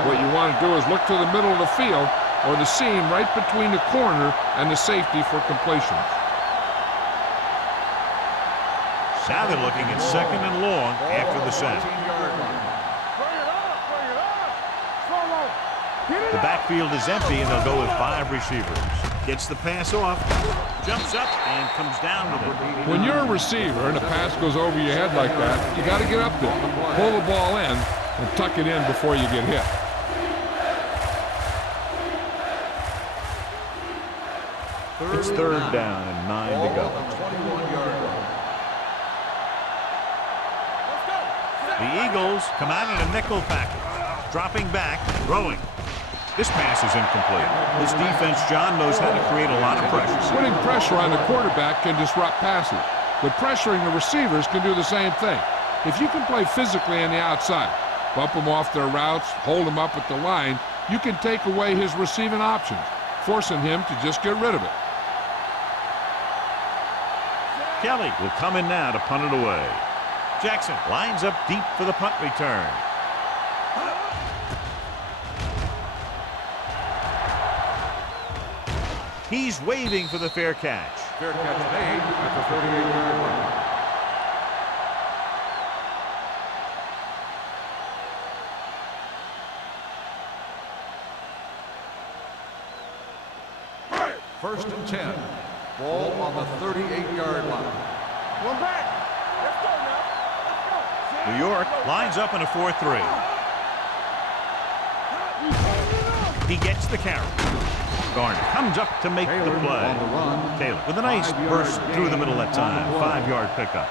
What you want to do is look to the middle of the field or the seam right between the corner and the safety for completion. Now they're looking at second and long after the sack. Bring it up. Bring it up. Slow roll. Get it The up. backfield is empty, and they'll go with 5 receivers. Gets the pass off, jumps up, and comes down with it. When you're a receiver and a pass goes over your head like that, you got to get up there, pull the ball in, and tuck it in before you get hit. It's third down and 9 to go. The Eagles come out in a nickel package, dropping back, throwing. This pass is incomplete. This defense, John, knows how to create a lot of pressure. Putting pressure on the quarterback can disrupt passes, but pressuring the receivers can do the same thing. If you can play physically on the outside, bump them off their routes, hold them up at the line, you can take away his receiving options, forcing him to just get rid of it. Kelly will come in now to punt it away. Jackson lines up deep for the punt return. He's waving for the fair catch. Fair catch made at the 38-yard line. First and 10. Ball on the 38-yard line. One back. Let's go now. Let's go. New York lines up in a 4-3. He gets the carry. Garner comes up to make the play. On the run. Taylor with a nice burst through the middle that time. 5-yard pickup.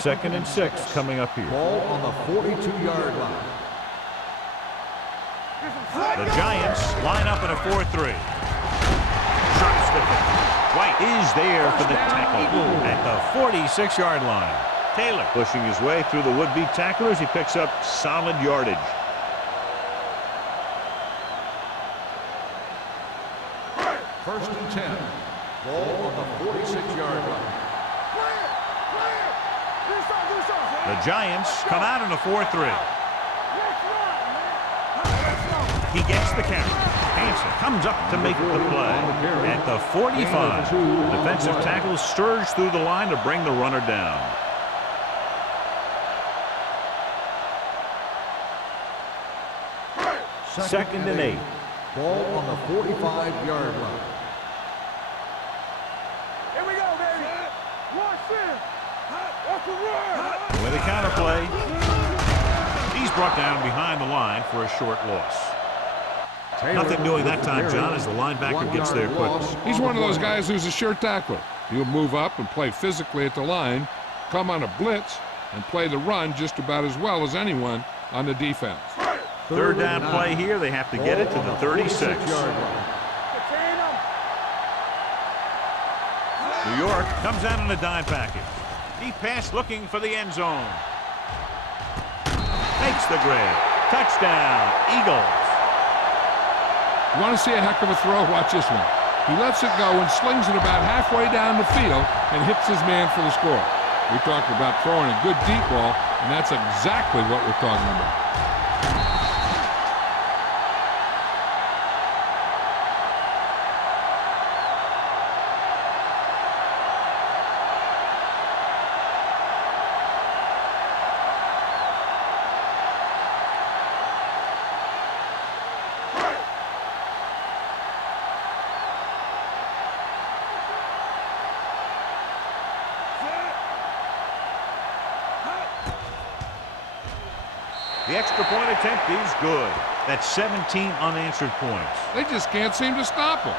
Second and 6 coming up here. Ball on the 42-yard line. The Giants line up in a 4-3. Sharp stiffing. White is there for the tackle at the 46-yard line. Taylor pushing his way through the would-be tacklers. He picks up solid yardage. First and 10. Ball on the 46-yard line. The Giants come out in a 4-3. He gets the carry. Hanson comes up to make the play. At the 45, defensive tackle surge through the line to bring the runner down. Second and 8. Ball on the 45-yard line. Here we go, baby. Watch this. Watch the run. With a counter play, he's brought down behind the line for a short loss. Nothing doing that time, John, as the linebacker gets there quickly. He's one of those guys who's a sure tackler. He'll move up and play physically at the line, come on a blitz, and play the run just about as well as anyone on the defense. Third down play here. They have to get it to the 36. New York comes out in a dime package. Deep pass looking for the end zone. Makes the grab. Touchdown, Eagles. You want to see a heck of a throw? Watch this one. He lets it go and slings it about halfway down the field and hits his man for the score. We talked about throwing a good deep ball, and that's exactly what we're talking about. The extra point attempt is good. That's 17 unanswered points. They just can't seem to stop him.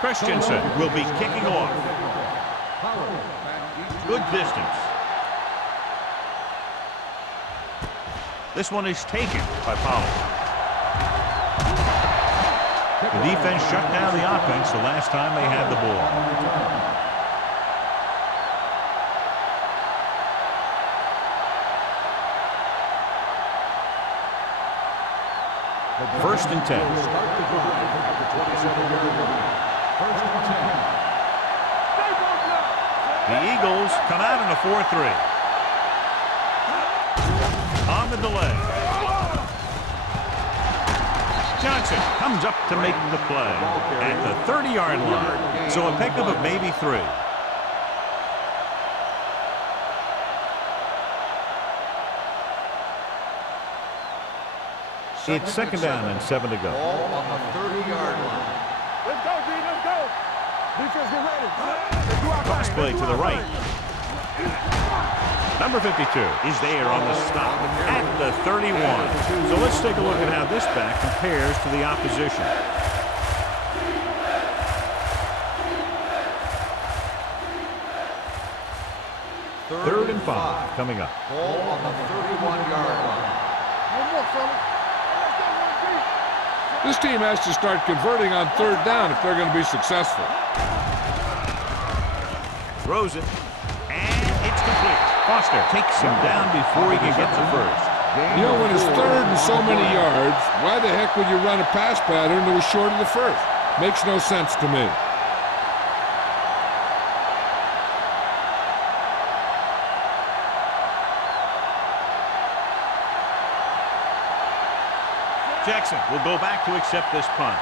Christensen will be kicking off. Good distance. This one is taken by Powell. The defense shut down the offense the last time they had the ball. First and 10. Start the drive at the 27-yard line. First and 10. The Eagles come out in a 4-3. On the delay. Johnson comes up to make the play at the 30-yard line. So a pickup of maybe 3. It's second down and 7 to go. Ball on the 30-yard line. Let's go, D. Let's go. Defense, get ready. Let's do our Cross thing. play Let's to do the our right. thing. Number 52 is there on the stop at the 31. So let's take a look at how this back compares to the opposition. Third and 5 coming up. Ball on the 31-yard line. One more, fella. This team has to start converting on third down if they're going to be successful. Throws it, and it's complete. Foster takes him down before he can get to first. You know, when it's third and so many yards, why the heck would you run a pass pattern that was short of the first? Makes no sense to me. Jackson will go back to accept this punt.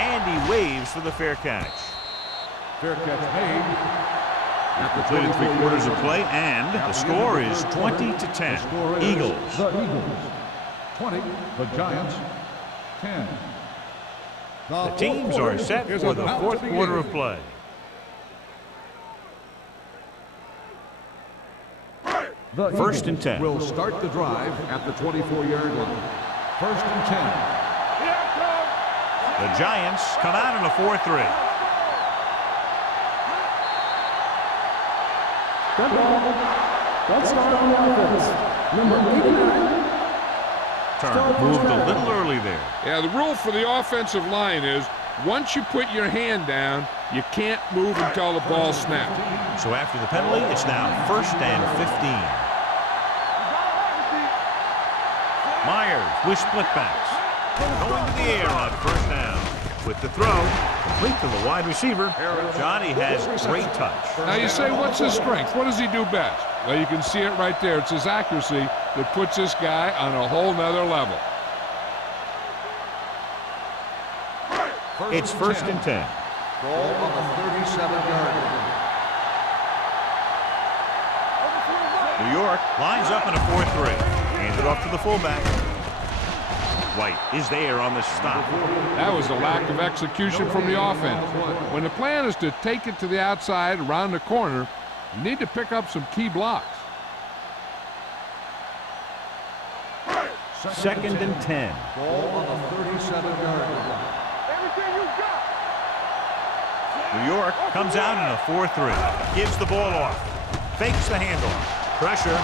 And he waves for the fair catch. Fair catch made. Completed 3 quarters of play, and the score is 20-10. Eagles. The Eagles. 20. The Giants. 10. The teams are set for the fourth quarter of play. The First Eagles and 10. will start the drive at the 24-yard line. First and 10. The Giants come out in a 4-3. Red ball. Red start on the offense. Number 89. Turner moved a little early there. Yeah, the rule for the offensive line is once you put your hand down, you can't move until the ball snaps. So after the penalty, it's now first and 15. Myers with split backs. Going to the air on first down. With the throw, complete to the wide receiver. Johnny has great touch. Now you say, what's his strength? What does he do best? Well, you can see it right there. It's his accuracy that puts this guy on a whole nother level. It's first and 10. Ball on the 37-yard line. New York lines up in a 4-3. Hands it off to the fullback. White is there on the stop. That was a lack of execution from the offense. When the plan is to take it to the outside around the corner, you need to pick up some key blocks. Second and 10. Ball on the 37-yard line. Everything you got. New York comes out in a 4-3. Gives the ball off. Fakes the handoff. Pressure.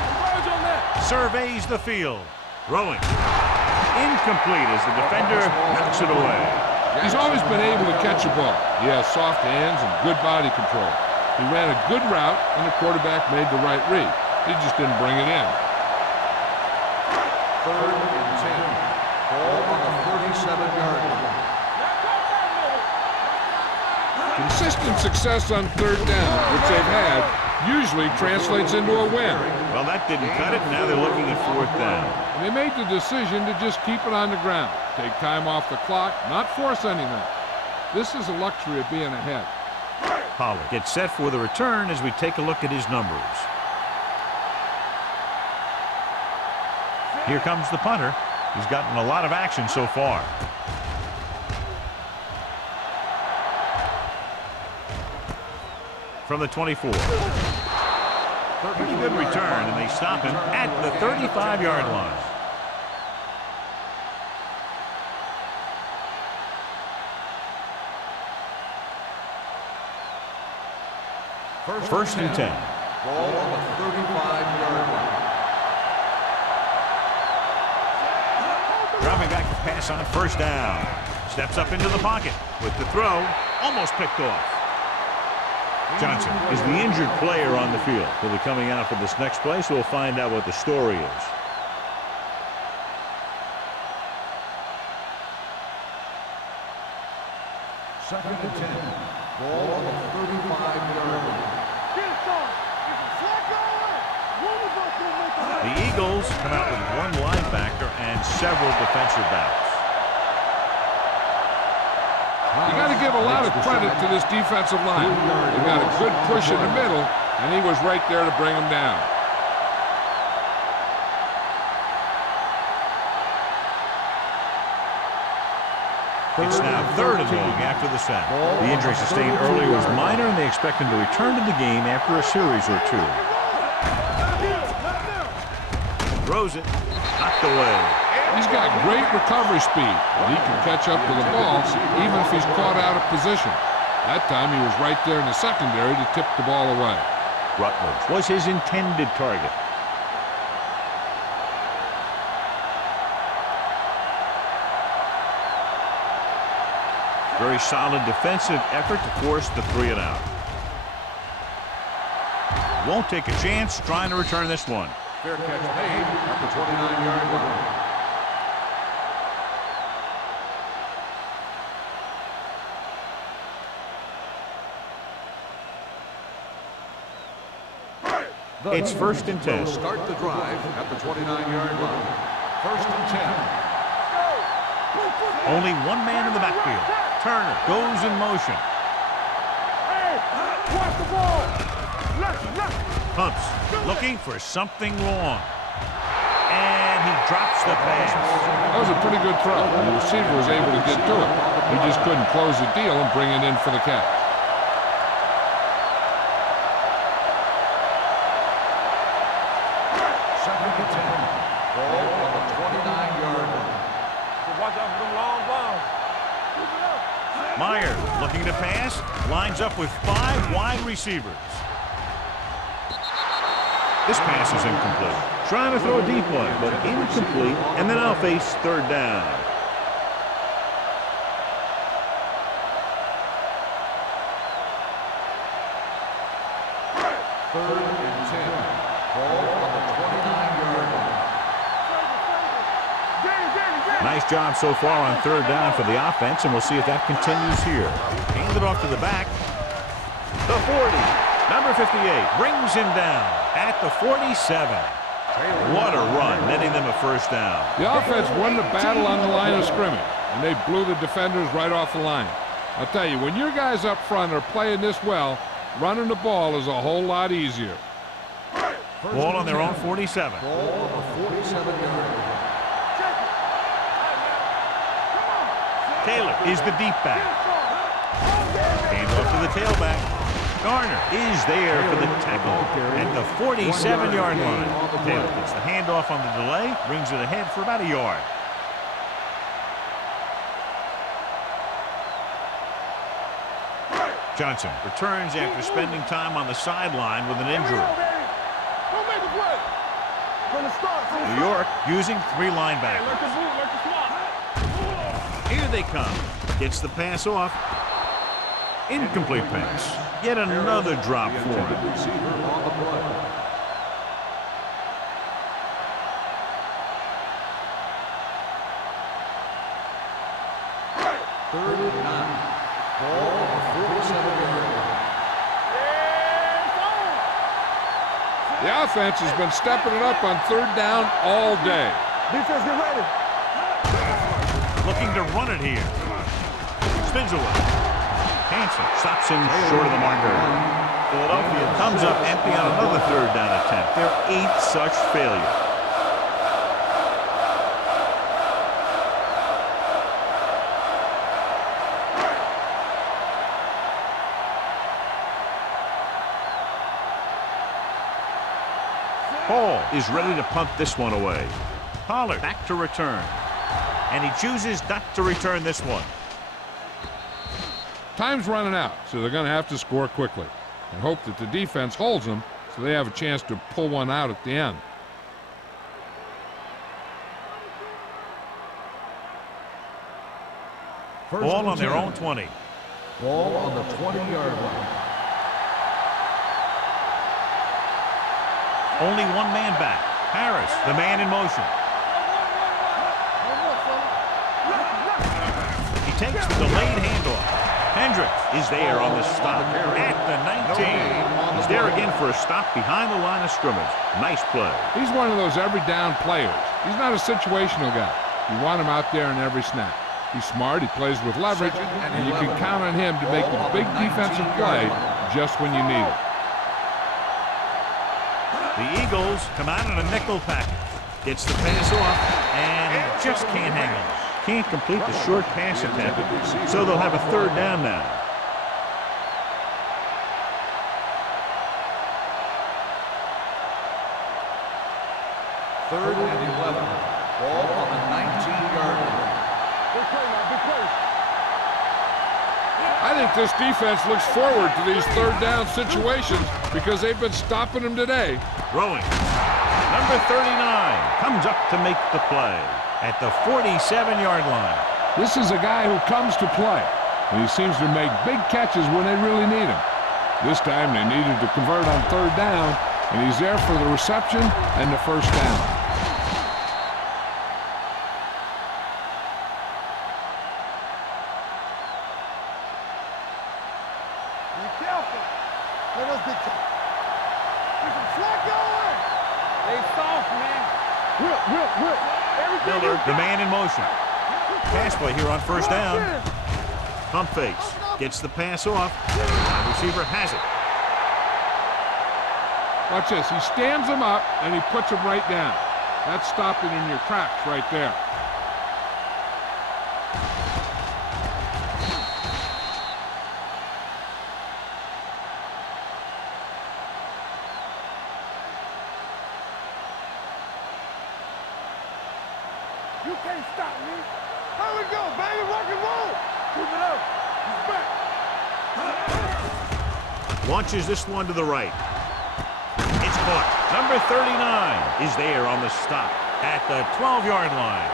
Surveys the field. Throwing. Incomplete as the defender knocks it away. He's always been able to catch a ball. He has soft hands and good body control. He ran a good route, and the quarterback made the right read. He just didn't bring it in. Third and 10. Ball on the 37-yard line. Consistent success on third down, which they've had, usually translates into a win. Well, that didn't cut it. Now they're looking at fourth down. And they made the decision to just keep it on the ground. Take time off the clock, not force anything. This is the luxury of being ahead. Pollard gets set for the return as we take a look at his numbers. Here comes the punter. He's gotten a lot of action so far. From the 24. Pretty good return, and they stop him at the 35-yard line. First and 10. Ball on the 35-yard line. Dropping back to pass on first down. Steps up into the pocket with the throw. Almost picked off. Johnson is the injured player on the field. He'll be coming out for this next play, so we'll find out what the story is. Second and 10. Ball on the 35-yard line. The Eagles come out with one linebacker and several defensive backs. You got to give a lot of credit to this defensive line. They got a good push in the middle, and he was right there to bring him down. It's now 3rd and long after the sack. The injury sustained earlier was minor, and they expect him to return to the game after a series or two. Throws it. Knocked away. He's got great recovery speed, and he can catch up to the ball even if he's caught out of position. That time he was right there in the secondary to tip the ball away. Rutledge was his intended target. Very solid defensive effort to force the 3 and out. Won't take a chance trying to return this one. Fair catch made at the 29-yard line. It's 1st and 10. Start the drive at the 29-yard line. 1st and 10. Only one man in the backfield. Turner goes in motion. Hey, watch the ball. Left. Pumps, looking for something long. And he drops the pass. That was a pretty good throw. The receiver was able to get to it. He just couldn't close the deal and bring it in for the catch. Myers looking to pass, lines up with 5 wide receivers. This pass is incomplete. Trying to throw a deep one, but incomplete, and then I'll face 3rd down. Third and 10. Ball on the 29-yard line. Nice job so far on 3rd down for the offense, and we'll see if that continues here. Hand it off to the back. The 40. Number 58 brings him down at the 47. What a run, netting them a 1st down. The offense won the battle on the line of scrimmage, and they blew the defenders right off the line. I'll tell you, when your guys up front are playing this well, running the ball is a whole lot easier. Ball on their own 47. Ball on the 47-yard line. Taylor is the deep back. Hand off to the tailback. Garner is there for the tackle at the 47-yard line. Taylor gets the handoff on the delay, brings it ahead for about a yard. Johnson returns after spending time on the sideline with an injury. New York using 3 linebackers. Here they come. Gets the pass off. Incomplete pass. Yet another drop for him. Receiver on the play. Third and 9. Ball on the 47-yard line. The offense has been stepping it up on 3rd down all day. Defense, get ready. Looking to run it here. Spins away. Hanson stops him short of the marker. Philadelphia comes up empty on another 3rd down attempt. Their 8th such failure. Hall is ready to punt this one away. Pollard back to return. And he chooses not to return this one. Time's running out, so they're going to have to score quickly and hope that the defense holds them so they have a chance to pull one out at the end. Ball on their own 20. Ball on the 20-yard line. Only one man back. Harris, the man in motion. He takes the delayed handoff. Hendricks is there on the stop at the 19. He's there again for a stop behind the line of scrimmage. Nice play. He's one of those every down players. He's not a situational guy. You want him out there in every snap. He's smart, he plays with leverage, and you can count on him to make the big defensive play just when you need it. The Eagles come out in a nickel package. Gets the pass off, and he just can't hang on. can't complete the short pass attempt, so they'll have a third down now. Third and 11. Ball on the 19-yard line. Big play now, big play. I think this defense looks forward to these third down situations because they've been stopping them today. Throwing. Number 39 comes up to make the play at the 47-yard line. This is a guy who comes to play, and he seems to make big catches when they really need him. This time they needed to convert on third down, and he's there for the reception and the first down. Be careful. Let us be careful. There's some slack going. They soft, man. Whip. Everything Miller, the man in motion. Pass play here on first down. Pump fakes. Gets the pass off. The receiver has it. Watch this. He stands him up, and he puts him right down. That's stopping in your tracks right there. You can't stop me. Here we go, baby. Rock and roll. Keep it up. He's back. Launches this one to the right. It's caught. Number 39 is there on the stop at the 12-yard line.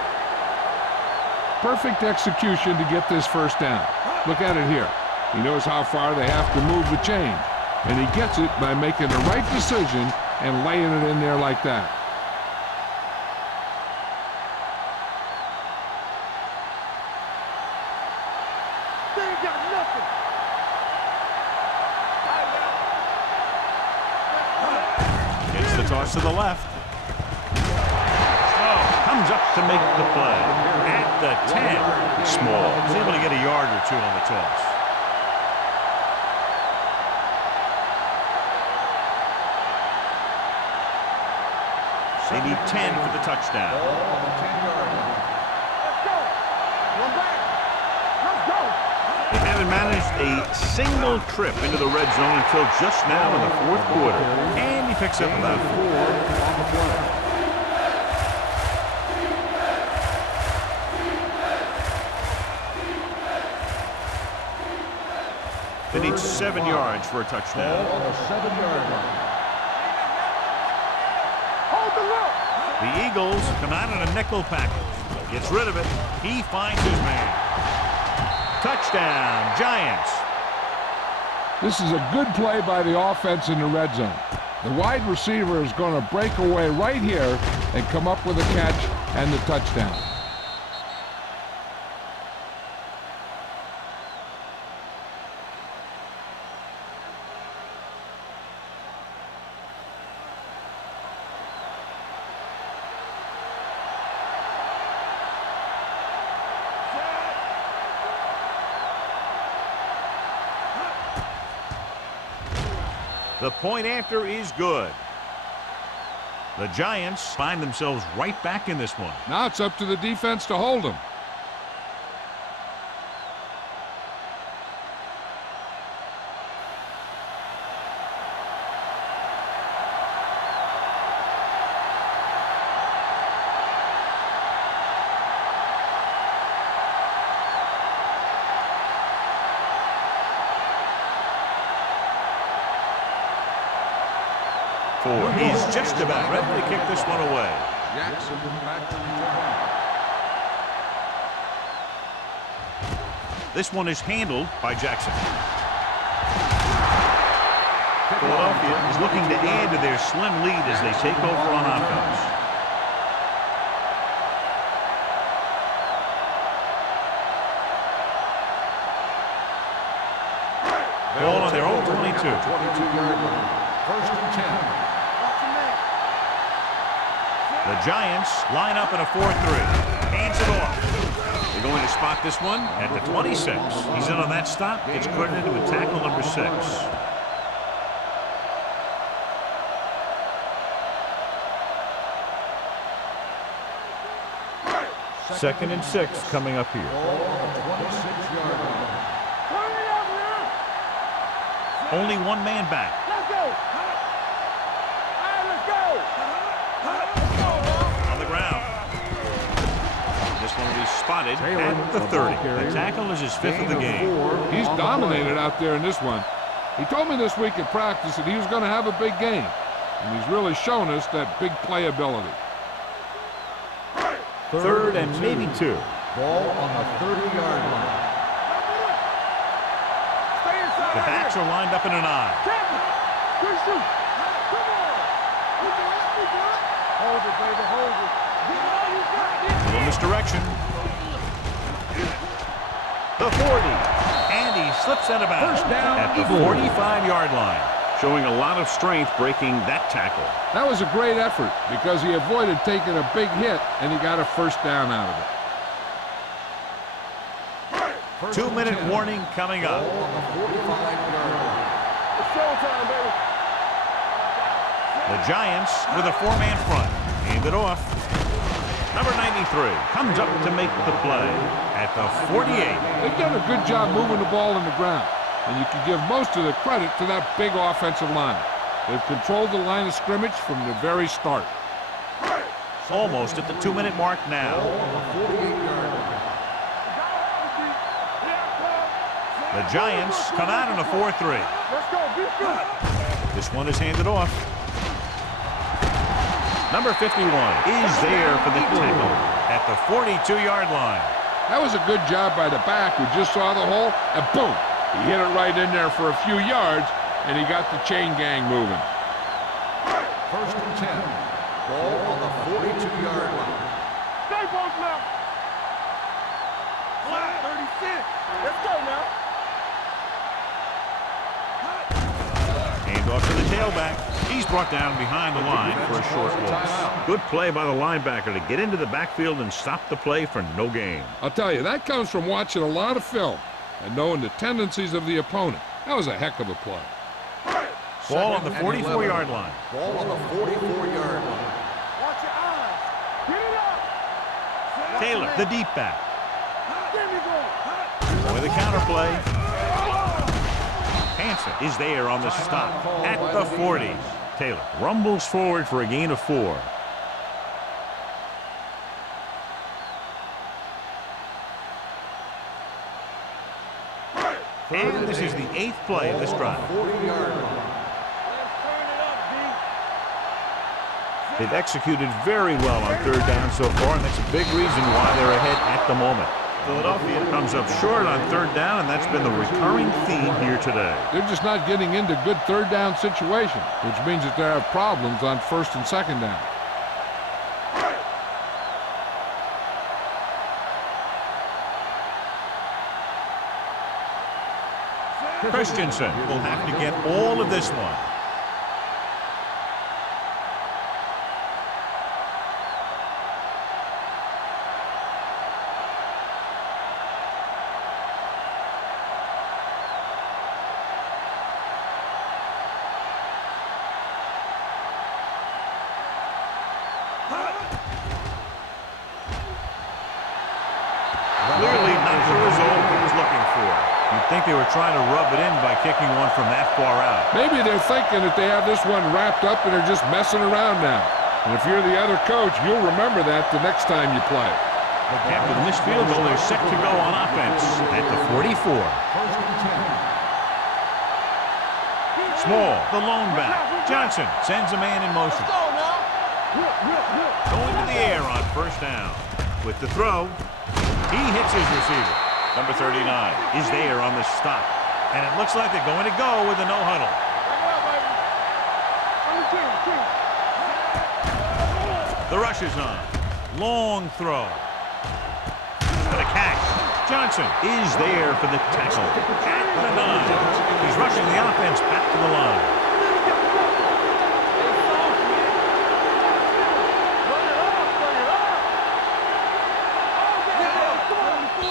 Perfect execution to get this first down. Look at it here. He knows how far they have to move the chain, and he gets it by making the right decision and laying it in there like that. They ain't got nothing. Gets the toss to the left. Comes up to make the play at the 10. Small. He's able to get a yard or two on the toss. They need 10 for the touchdown. Ball on the 10-yard line. Let's go. One back. Let's go. They haven't managed a single trip into the red zone until just now in the fourth quarter. And he picks up about 4 on the play. They need 7 yards for a touchdown. Ball on the 7-yard line. Hold the look. The Eagles come out in a nickel package. Gets rid of it. He finds his man. Touchdown, Giants. This is a good play by the offense in the red zone. The wide receiver is going to break away right here and come up with a catch and the touchdown. The point after is good. The Giants find themselves right back in this one. Now it's up to the defense to hold them. He's just about ready to kick this one away. Jackson back to return. This one is handled by Jackson. Philadelphia is looking to add to their slim lead as they take over on offense. Ball on their own 22. 22-yard line. First and 10. The Giants line up in a 4-3. Hands it off. They're going to spot this one at the 26. He's in on that stop. Gets credited with tackle number 6. 2nd and 6 coming up here. Ball on the 26-yard line. Only one man back. Let's go. All right, let's go. On the ground. This one will be spotted Taylor, at the the 30. ball carrier. The tackle is his 5th of the game. He's dominated out there in this one. He told me this week in practice that he was going to have a big game, and he's really shown us that big playability. 3rd and maybe 2. Ball on the 30-yard line. Stay inside. The backs are lined up in an eye. Good shoot. Come on. Hold it, baby. Hold it. Get all you got. Little misdirection. The 40. And he slips out of bounds First down, at the Eagles. 45-yard line. Showing a lot of strength breaking that tackle. That was a great effort because he avoided taking a big hit, and he got a first down out of it. 2-minute warning coming up. Ball on the 45-yard line. It's showtime, baby. The Giants with a 4-man front. Hand it off. Number 93 comes up to make the play at the 48. They've done a good job moving the ball in the ground, and you can give most of the credit to that big offensive line. They've controlled the line of scrimmage from the very start. Almost at the 2-minute mark now. Ball on the 48-yard line. The Giants come out in a 4-3. Let's go. Be good. This one is handed off. Number 51 is there for the tackle at the 42-yard line. That was a good job by the back who just saw the hole, and boom! He hit it right in there for a few yards, and he got the chain gang moving. 1st and 10. Ball on the 42-yard line. Stay both now. Flat 36. Let's go now. Hand off to the tailback. He's brought down behind the line for a short loss. Good play by the linebacker to get into the backfield and stop the play for no gain. I'll tell you, that comes from watching a lot of film and knowing the tendencies of the opponent. That was a heck of a play. Ball on the 2nd and 11. 44-yard line. Ball on the 44-yard line. Watch your eyes. Get it up. Taylor, the deep back. There we go. With a counterplay. Hansen is there on the stop at the 40. Taylor rumbles forward for a gain of 4. And this is the 8th play of this drive. 40-yard line. Let's turn it up, D. They've executed very well on 3rd down so far, and that's a big reason why they're ahead at the moment. Philadelphia comes up short on 3rd down, and that's been the recurring theme here today. They're just not getting into good 3rd down situations, which means that they have problems on 1st and 2nd down. Christensen will have to get all of this one. Clearly not the result he was looking for. You'd think they were trying to rub it in by kicking one from that far out. Maybe they're thinking that they have this one wrapped up and they're just messing around now. And if you're the other coach, you'll remember that the next time you play. After the missed field goal, they're set to go on offense at the 44. 1st and 10. Small, the lone back. Johnson sends a man in motion. Go now. Going to the air on 1st down. With the throw, he hits his receiver. Number 39 is there on the stop. And it looks like they're going to go with a no-huddle. The rush is on. Long throw. For the catch. Johnson is there for the tackle. At the 9. He's rushing the offense back to the line.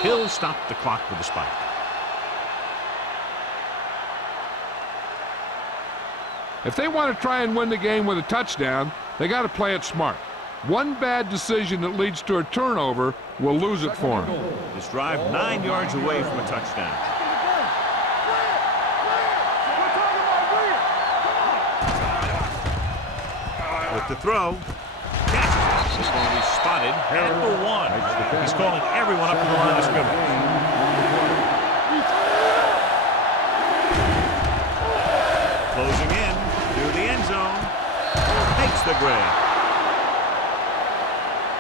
He'll stop the clock with a spike. If they want to try and win the game with a touchdown, they got to play it smart. One bad decision that leads to a turnover will lose it for him. This drive 9 yards away from a touchdown. With the throw, catches it. This one will be spotted at the 1. He's calling everyone up to the line of scrimmage. Closing in through the end zone. Makes the grab.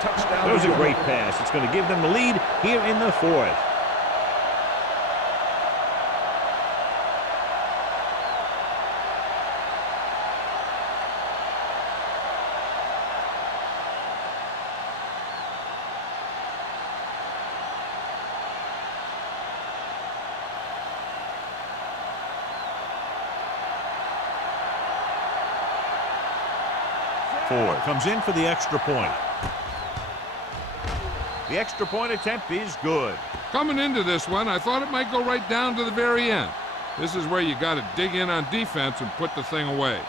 Touchdown. That was a great pass. It's going to give them the lead here in the 4th. Ford comes in for the extra point. The extra point attempt is good. Coming into this one, I thought it might go right down to the very end. This is where you got to dig in on defense and put the thing away.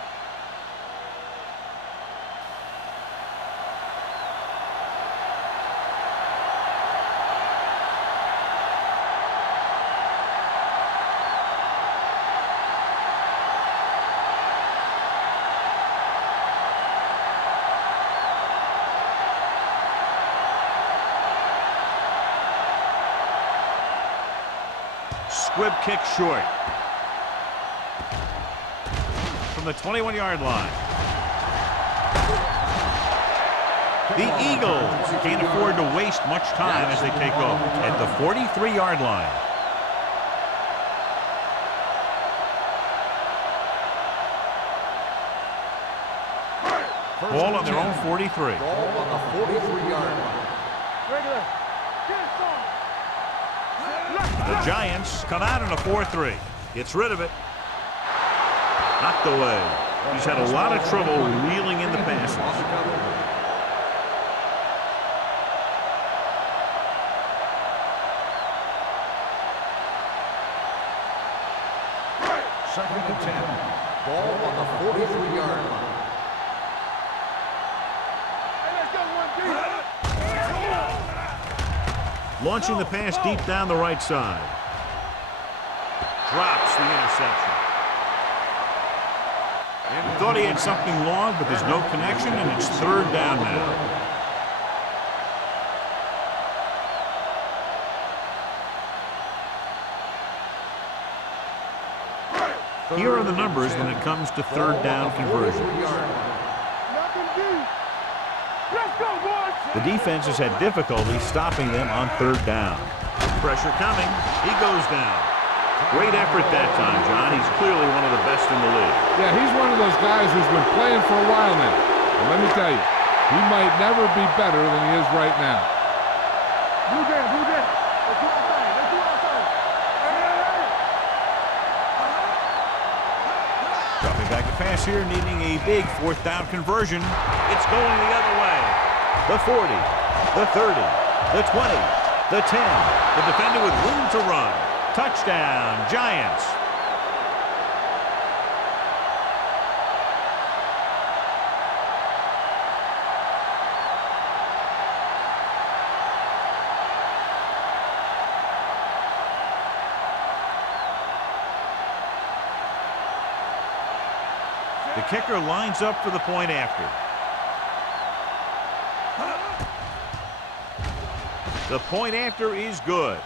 Squib kick short. From the 21-yard line. The Eagles can't afford to waste much time as they take over at the 43-yard line. Ball on their own 43. Ball on the 43-yard line. Regular. Get some. The Giants come out in a 4-3. Gets rid of it. Knocked away. He's had a lot of trouble reeling in the passes. Second and 10. Ball on the 43-yard line. Launching the pass deep down the right side. Drops the interception. And thought he had something long, but there's no connection, and it's 3rd down now. Here are the numbers when it comes to 3rd down conversions. The defense has had difficulty stopping them on 3rd down. Pressure coming. He goes down. Great effort that time, John. He's clearly one of the best in the league. Yeah, he's one of those guys who's been playing for a while now. And let me tell you, he might never be better than he is right now. Blue down, blue down. Let's do our thing. Let's do our thing. Dropping back to pass here, needing a big 4th down conversion. It's going the other way. The 40, the 30, the 20, the 10. The defender with room to run. Touchdown, Giants. The kicker lines up for the point after. The point after is good.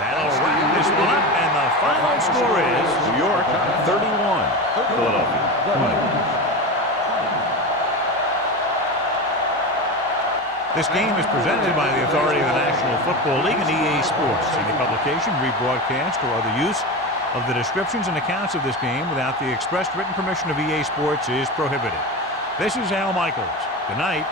That'll wrap this one up, and the final score is New York 31, Philadelphia 20. This game is presented by the authority of the National Football League and EA Sports. Any publication, rebroadcast, or other use of the descriptions and accounts of this game without the expressed written permission of EA Sports is prohibited. This is Al Michaels. Good night.